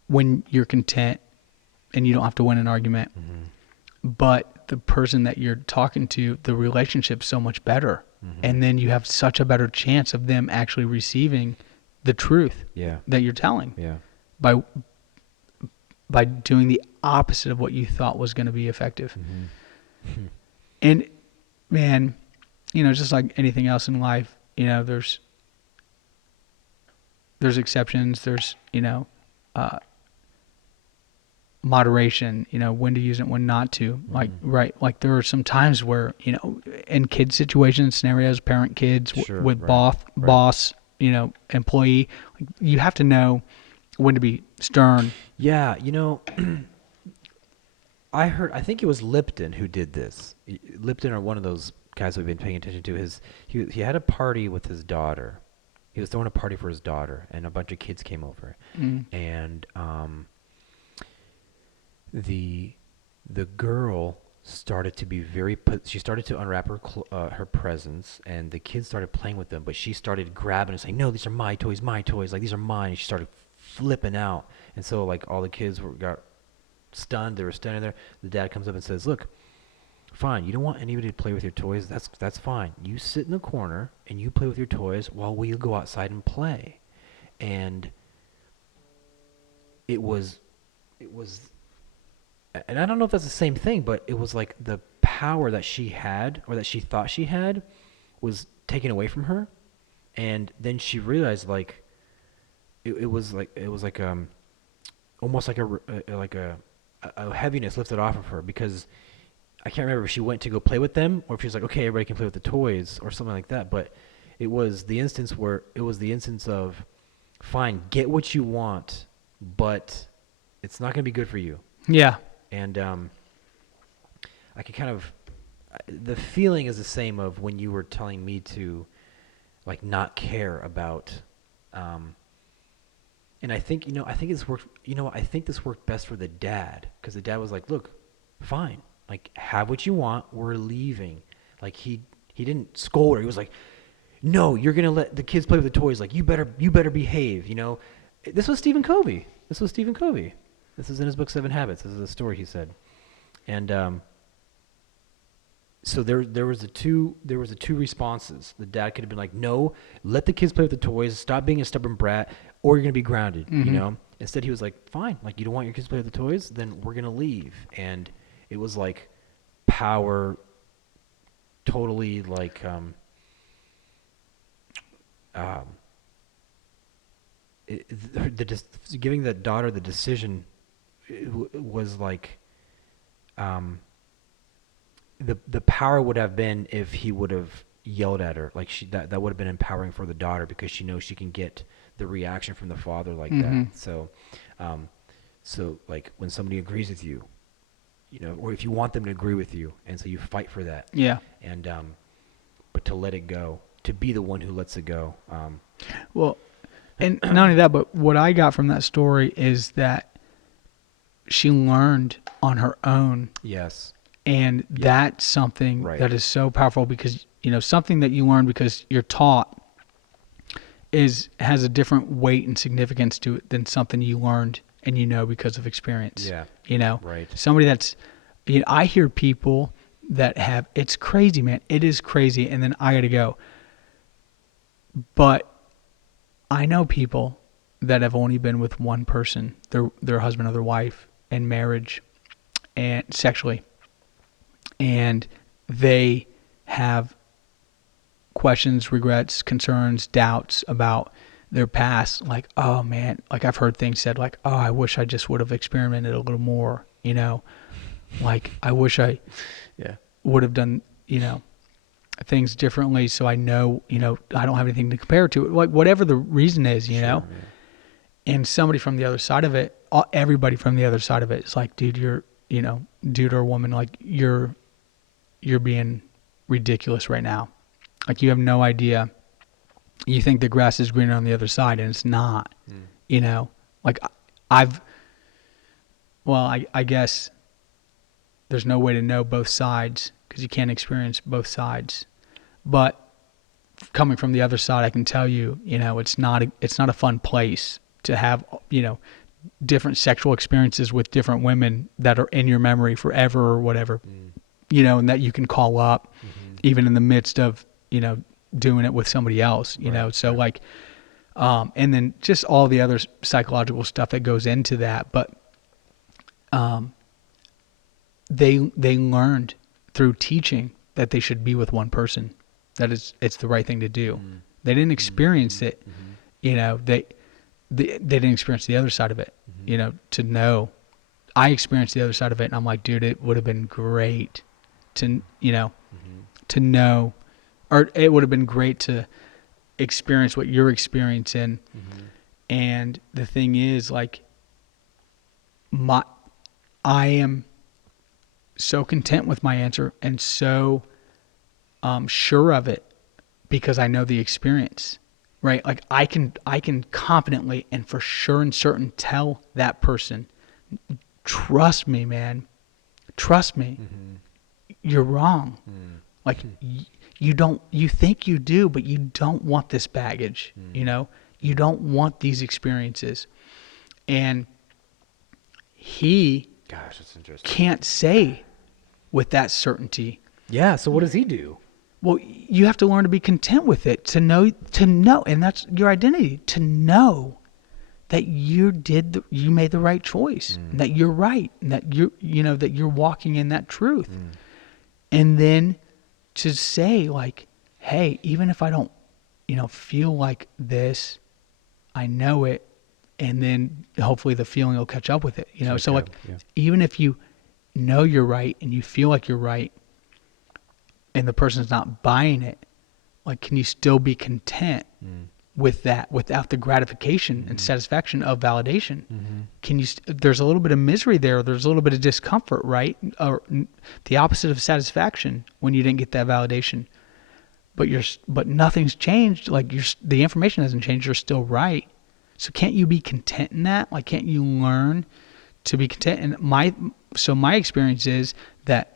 when you're content and you don't have to win an argument, but the person that you're talking to, the relationship's so much better. And then you have such a better chance of them actually receiving the truth yeah, that you're telling yeah, by doing the opposite of what you thought was going to be effective. Mm-hmm. And man, just like anything else in life, there's exceptions. There's moderation. When to use it, when not to. Like right, like there are some times where in kid situations, scenarios, parent kids Sure, with right, boss, employee, like, you have to know when to be stern. yeah. I think it was Lipton who did this. Lipton, or one of those guys we've been paying attention to. He had a party with his daughter. He was throwing a party for his daughter, and a bunch of kids came over. And the girl started to be she started to unwrap her presents, and the kids started playing with them, but she started grabbing and saying, no, these are my toys, like these are mine. And she started flipping out, and so like all the kids got stunned. They were standing there. The dad comes up and says, look, fine, you don't want anybody to play with your toys, that's fine. You sit in the corner and you play with your toys while we go outside and play. And it was and I don't know if that's the same thing, but it was like the power that she had, or that she thought she had, was taken away from her. And then she realized like it was like almost like a heaviness lifted off of her, because I can't remember if she went to go play with them or if she was like, okay, everybody can play with the toys or something like that. But it was the instance of, fine, get what you want, but it's not going to be good for you. Yeah. And I could kind of, the feeling is the same of when you were telling me to like not care about, and I think this worked. I think this worked best for the dad, because the dad was like, look, fine, like have what you want, we're leaving. Like he didn't scold her. He was like, no, you're gonna let the kids play with the toys. Like you better behave. This was Stephen Covey. This is in his book 7 Habits. This is a story he said, and so there was the two responses. The dad could have been like, no, let the kids play with the toys. Stop being a stubborn brat. or you're gonna be grounded. You Mm-hmm. know. Instead, he was like, "Fine, like you don't want your kids to play with the toys, then we're gonna leave." And it was like power, totally like um, giving the daughter the decision was like um, the power would have been if he would have yelled at her. Like that would have been empowering for the daughter because she knows she can get the reaction from the father like Mm-hmm. that. So, um, so like when somebody agrees with you, you know, or if you want them to agree with you, and so you fight for that, Yeah. and but to let it go, to be the one who lets it go. Well, and not only that, but what I got from that story is that she learned on her own. Yes. And that's something Right. that is so powerful because, something that you learn because you're taught has a different weight and significance to it than something you learned and because of experience. Yeah. Right. Somebody that's, I hear people that have, it's crazy, man. It is crazy. And then I got to go. But I know people that have only been with one person, their husband or their wife, in marriage and sexually, and they have questions, regrets, concerns, doubts about their past. Like, oh man, like I've heard things said like, oh, I wish I just would have experimented a little more, like I wish I Yeah. would have done, things differently so I know, I don't have anything to compare to it. Like whatever the reason is, Sure, yeah. and somebody from the other side of it, everybody from the other side of it is like, dude, you're, dude or woman, like you're being ridiculous right now. Like you have no idea. You think the grass is greener on the other side and it's not, like I've, well, I guess there's no way to know both sides because you can't experience both sides. But coming from the other side, I can tell you, it's not a fun place to have, different sexual experiences with different women that are in your memory forever or whatever, and that you can call up even in the midst of, doing it with somebody else, Right, so right. like, and then just all the other psychological stuff that goes into that. But, they learned through teaching that they should be with one person, that it's the right thing to do. They didn't experience it, they didn't experience the other side of it, to know. I experienced the other side of it, and I'm like, dude, it would have been great to, to know, or it would have been great to experience what you're experiencing. And the thing is, like, I am so content with my answer and so sure of it because I know the experience, right? Like I can confidently and for sure and certain tell that person, trust me, man, trust me, you're wrong. Like you think you do, but you don't want this baggage, you don't want these experiences. And he Gosh, that's interesting. can't say with that certainty. Yeah. So what does he do? Well, you have to learn to be content with it, to know, and that's your identity, to know that you made the right choice, that you're right, and that that you're walking in that truth. And then to say like, hey, even if I don't, feel like this, I know it, and then hopefully the feeling will catch up with it, So like, even if you know you're right and you feel like you're right, and the person's not buying it, like, can you still be content with that without the gratification and satisfaction of validation? Can you? There's a little bit of misery there. There's a little bit of discomfort, right? Or the opposite of satisfaction when you didn't get that validation. But nothing's changed. Like the information hasn't changed. You're still right. So can't you be content in that? Like, can't you learn to be content? And my experience is that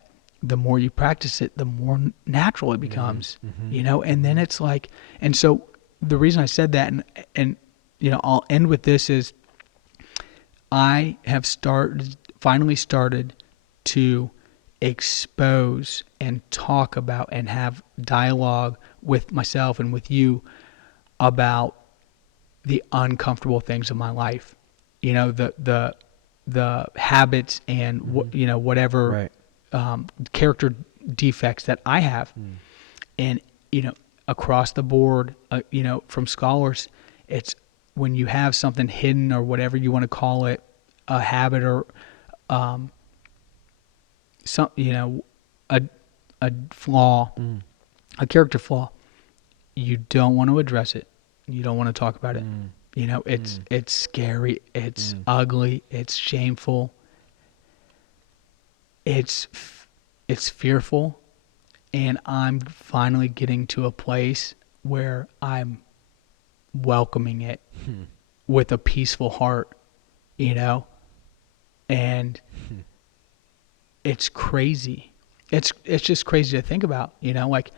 the more you practice it, the more natural it becomes, and then it's like, and so the reason I said that, and I'll end with this is I have finally started to expose and talk about and have dialogue with myself and with you about the uncomfortable things of my life, the habits and whatever Right. character defects that I have. And across the board, from scholars, it's when you have something hidden or whatever you want to call it, a habit or some a flaw, a character flaw, you don't want to address it. You don't want to talk about it. It's scary. It's ugly. It's shameful. It's fearful, and I'm finally getting to a place where I'm welcoming it with a peaceful heart, and it's crazy. It's just crazy to think about, like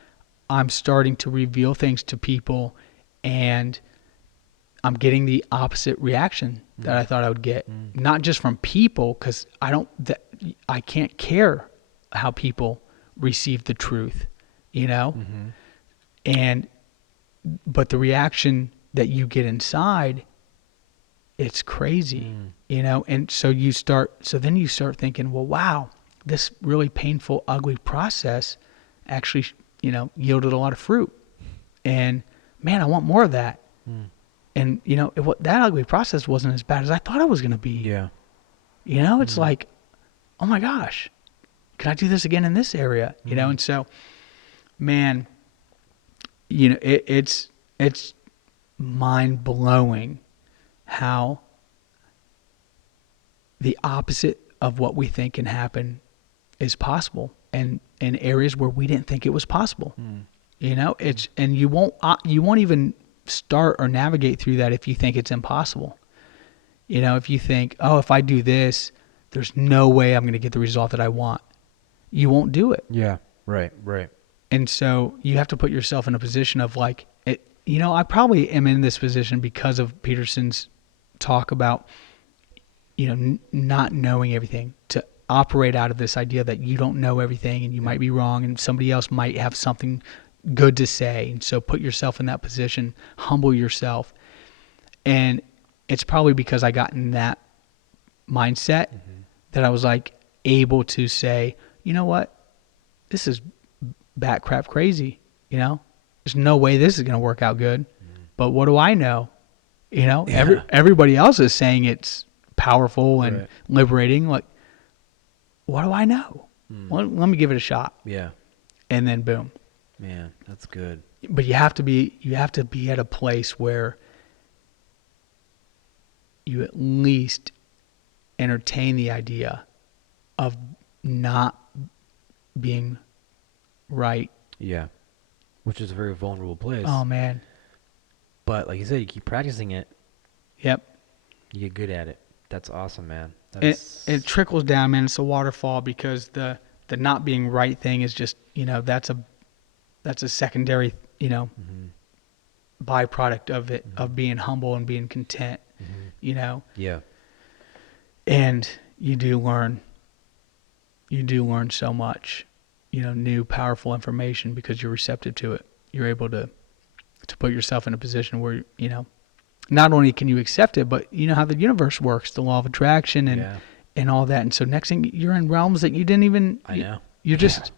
I'm starting to reveal things to people, and I'm getting the opposite reaction that I thought I would get. Not just from people, because I can't care how people receive the truth, and but the reaction that you get inside, it's crazy, and so then you start thinking, well, wow, this really painful, ugly process actually, yielded a lot of fruit, and man, I want more of that. And that ugly process wasn't as bad as I thought it was going to be. Yeah. It's like, oh my gosh, can I do this again in this area? And so, man, it's mind blowing how the opposite of what we think can happen is possible, and in areas where we didn't think it was possible. And you won't even start or navigate through that if you think it's impossible. If you think, oh, if I do this, there's no way I'm going to get the result that I want, you won't do it. Yeah. Right. And so you have to put yourself in a position of like, I probably am in this position because of Peterson's talk about, not knowing everything, to operate out of this idea that you don't know everything and you might be wrong and somebody else might have something good to say. And so put yourself in that position, humble yourself. And it's probably because I got in that mindset that I was like able to say, you know what, this is bat crap crazy. There's no way this is going to work out good. But what do I know? Everybody else is saying it's powerful and liberating. Like, what do I know? Well, let me give it a shot. Yeah. And then boom. Man, that's good. But you have to be at a place where you at least entertain the idea of not being right. Yeah. Which is a very vulnerable place. Oh man. But like you said, you keep practicing it. Yep. You get good at it. That's awesome, man. It trickles down, man. It's a waterfall, because the not being right thing is just, that's a secondary, byproduct of it, of being humble and being content, Yeah. And you do learn so much, new powerful information, because you're receptive to it. You're able to put yourself in a position where, not only can you accept it, but you know how the universe works, the law of attraction and all that. And so next thing, you're in realms that you didn't even, I know. You're just,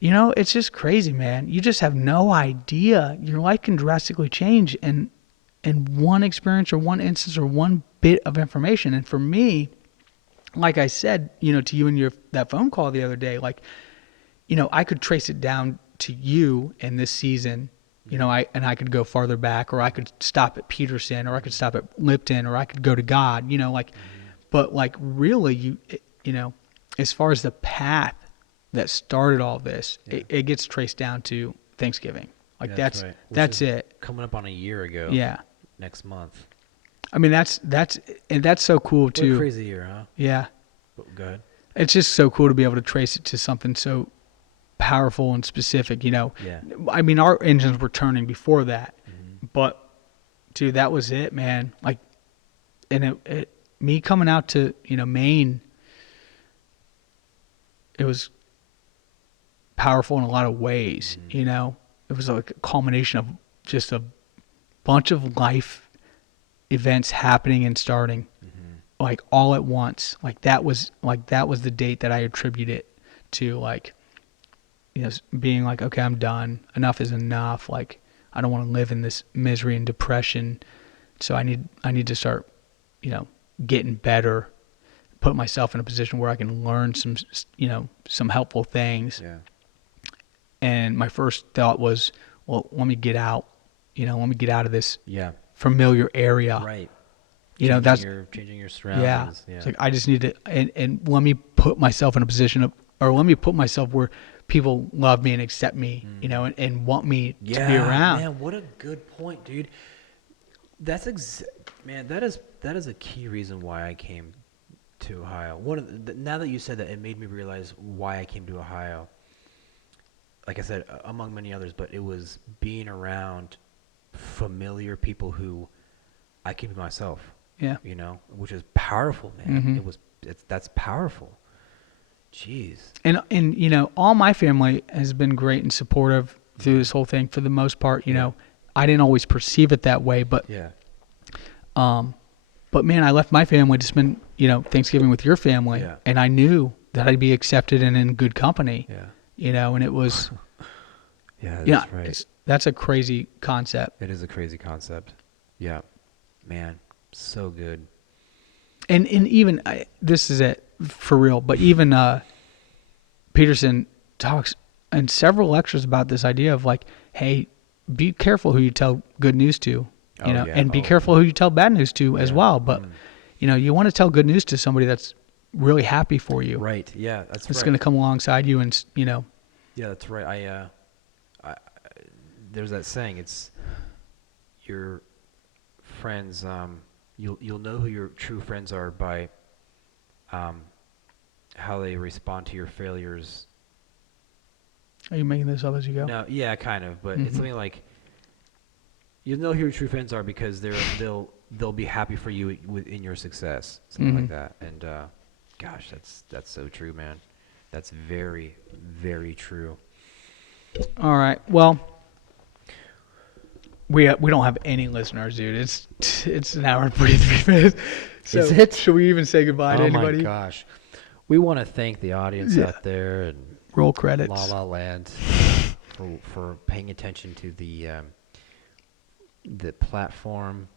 it's just crazy, man. You just have no idea. Your life can drastically change in one experience or one instance or one bit of information. And for me, like I said, to you in that phone call the other day, like, I could trace it down to you in this season, I could go farther back, or I could stop at Peterson, or I could stop at Lipton, or I could go to God, but like really, as far as the path that started all this, it gets traced down to Thanksgiving. Like that's right. that's it. Coming up on a year ago. Yeah. Next month. I mean, that's so cool too. What a crazy year, huh? Yeah. Go ahead. It's just so cool to be able to trace it to something so powerful and specific, Yeah. I mean, our engines were turning before that, but dude, that was it, man. Like, and me coming out to, Maine, it was powerful in a lot of ways, It was like a culmination of just a bunch of life events happening and starting like all at once. That was the date that I attribute it to, being like, okay, I'm done. Enough is enough. Like, I don't want to live in this misery and depression. So I need to start, getting better, put myself in a position where I can learn some helpful things. Yeah. And my first thought was, well, let me get out. Let me get out of this Yeah. familiar area. Right. That's Changing your yeah. surroundings. Yeah. It's like I just need to and let me put myself in a position of, or let me put myself where people love me and accept me, and want me to be around. Man, what a good point, dude. Man, that is a key reason why I came to Ohio. Now that you said that, it made me realize why I came to Ohio. Like I said, among many others, but it was being around familiar people who I can be myself. Yeah. Which is powerful, man. Mm-hmm. That's powerful. Jeez. And all my family has been great and supportive through this whole thing for the most part. I didn't always perceive it that way, but Yeah. But man, I left my family to spend Thanksgiving with your family, Yeah. and I knew that I'd be accepted and in good company. Yeah. And it was Yeah, that's right. That's a crazy concept. It is a crazy concept. Yeah. Man, so good. And even this is it for real, but even Peterson talks in several lectures about this idea of like, hey, be careful who you tell good news to, and be careful who you tell bad news to as well. But you want to tell good news to somebody that's really happy for you. Right. Yeah, that's it's right. going to come alongside you, and Yeah, that's right. I there's that saying. It's your friends. You'll know who your true friends are by how they respond to your failures. Are you making this up as you go? No, yeah, kind of, but it's something like you'll know who your true friends are because they'll be happy for you in your success, something like that. And gosh, that's so true, man. That's very, very true. All right. Well, we don't have any listeners, dude. It's an hour and 43 minutes. So Is it? Should we even say goodbye to anybody? Oh my gosh. We want to thank the audience out there and roll credits. La La Land for paying attention to the platform.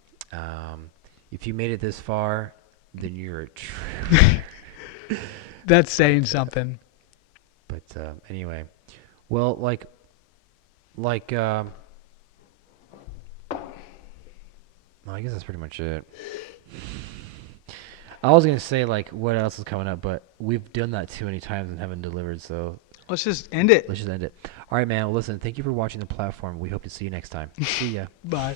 If you made it this far, then you're a true. That's saying something. But anyway, well, like well, I guess that's pretty much it. I was gonna say like what else is coming up, but we've done that too many times and haven't delivered, so let's just end it. All right, man. Well, listen, thank you for watching the platform. We hope to see you next time. See ya. Bye.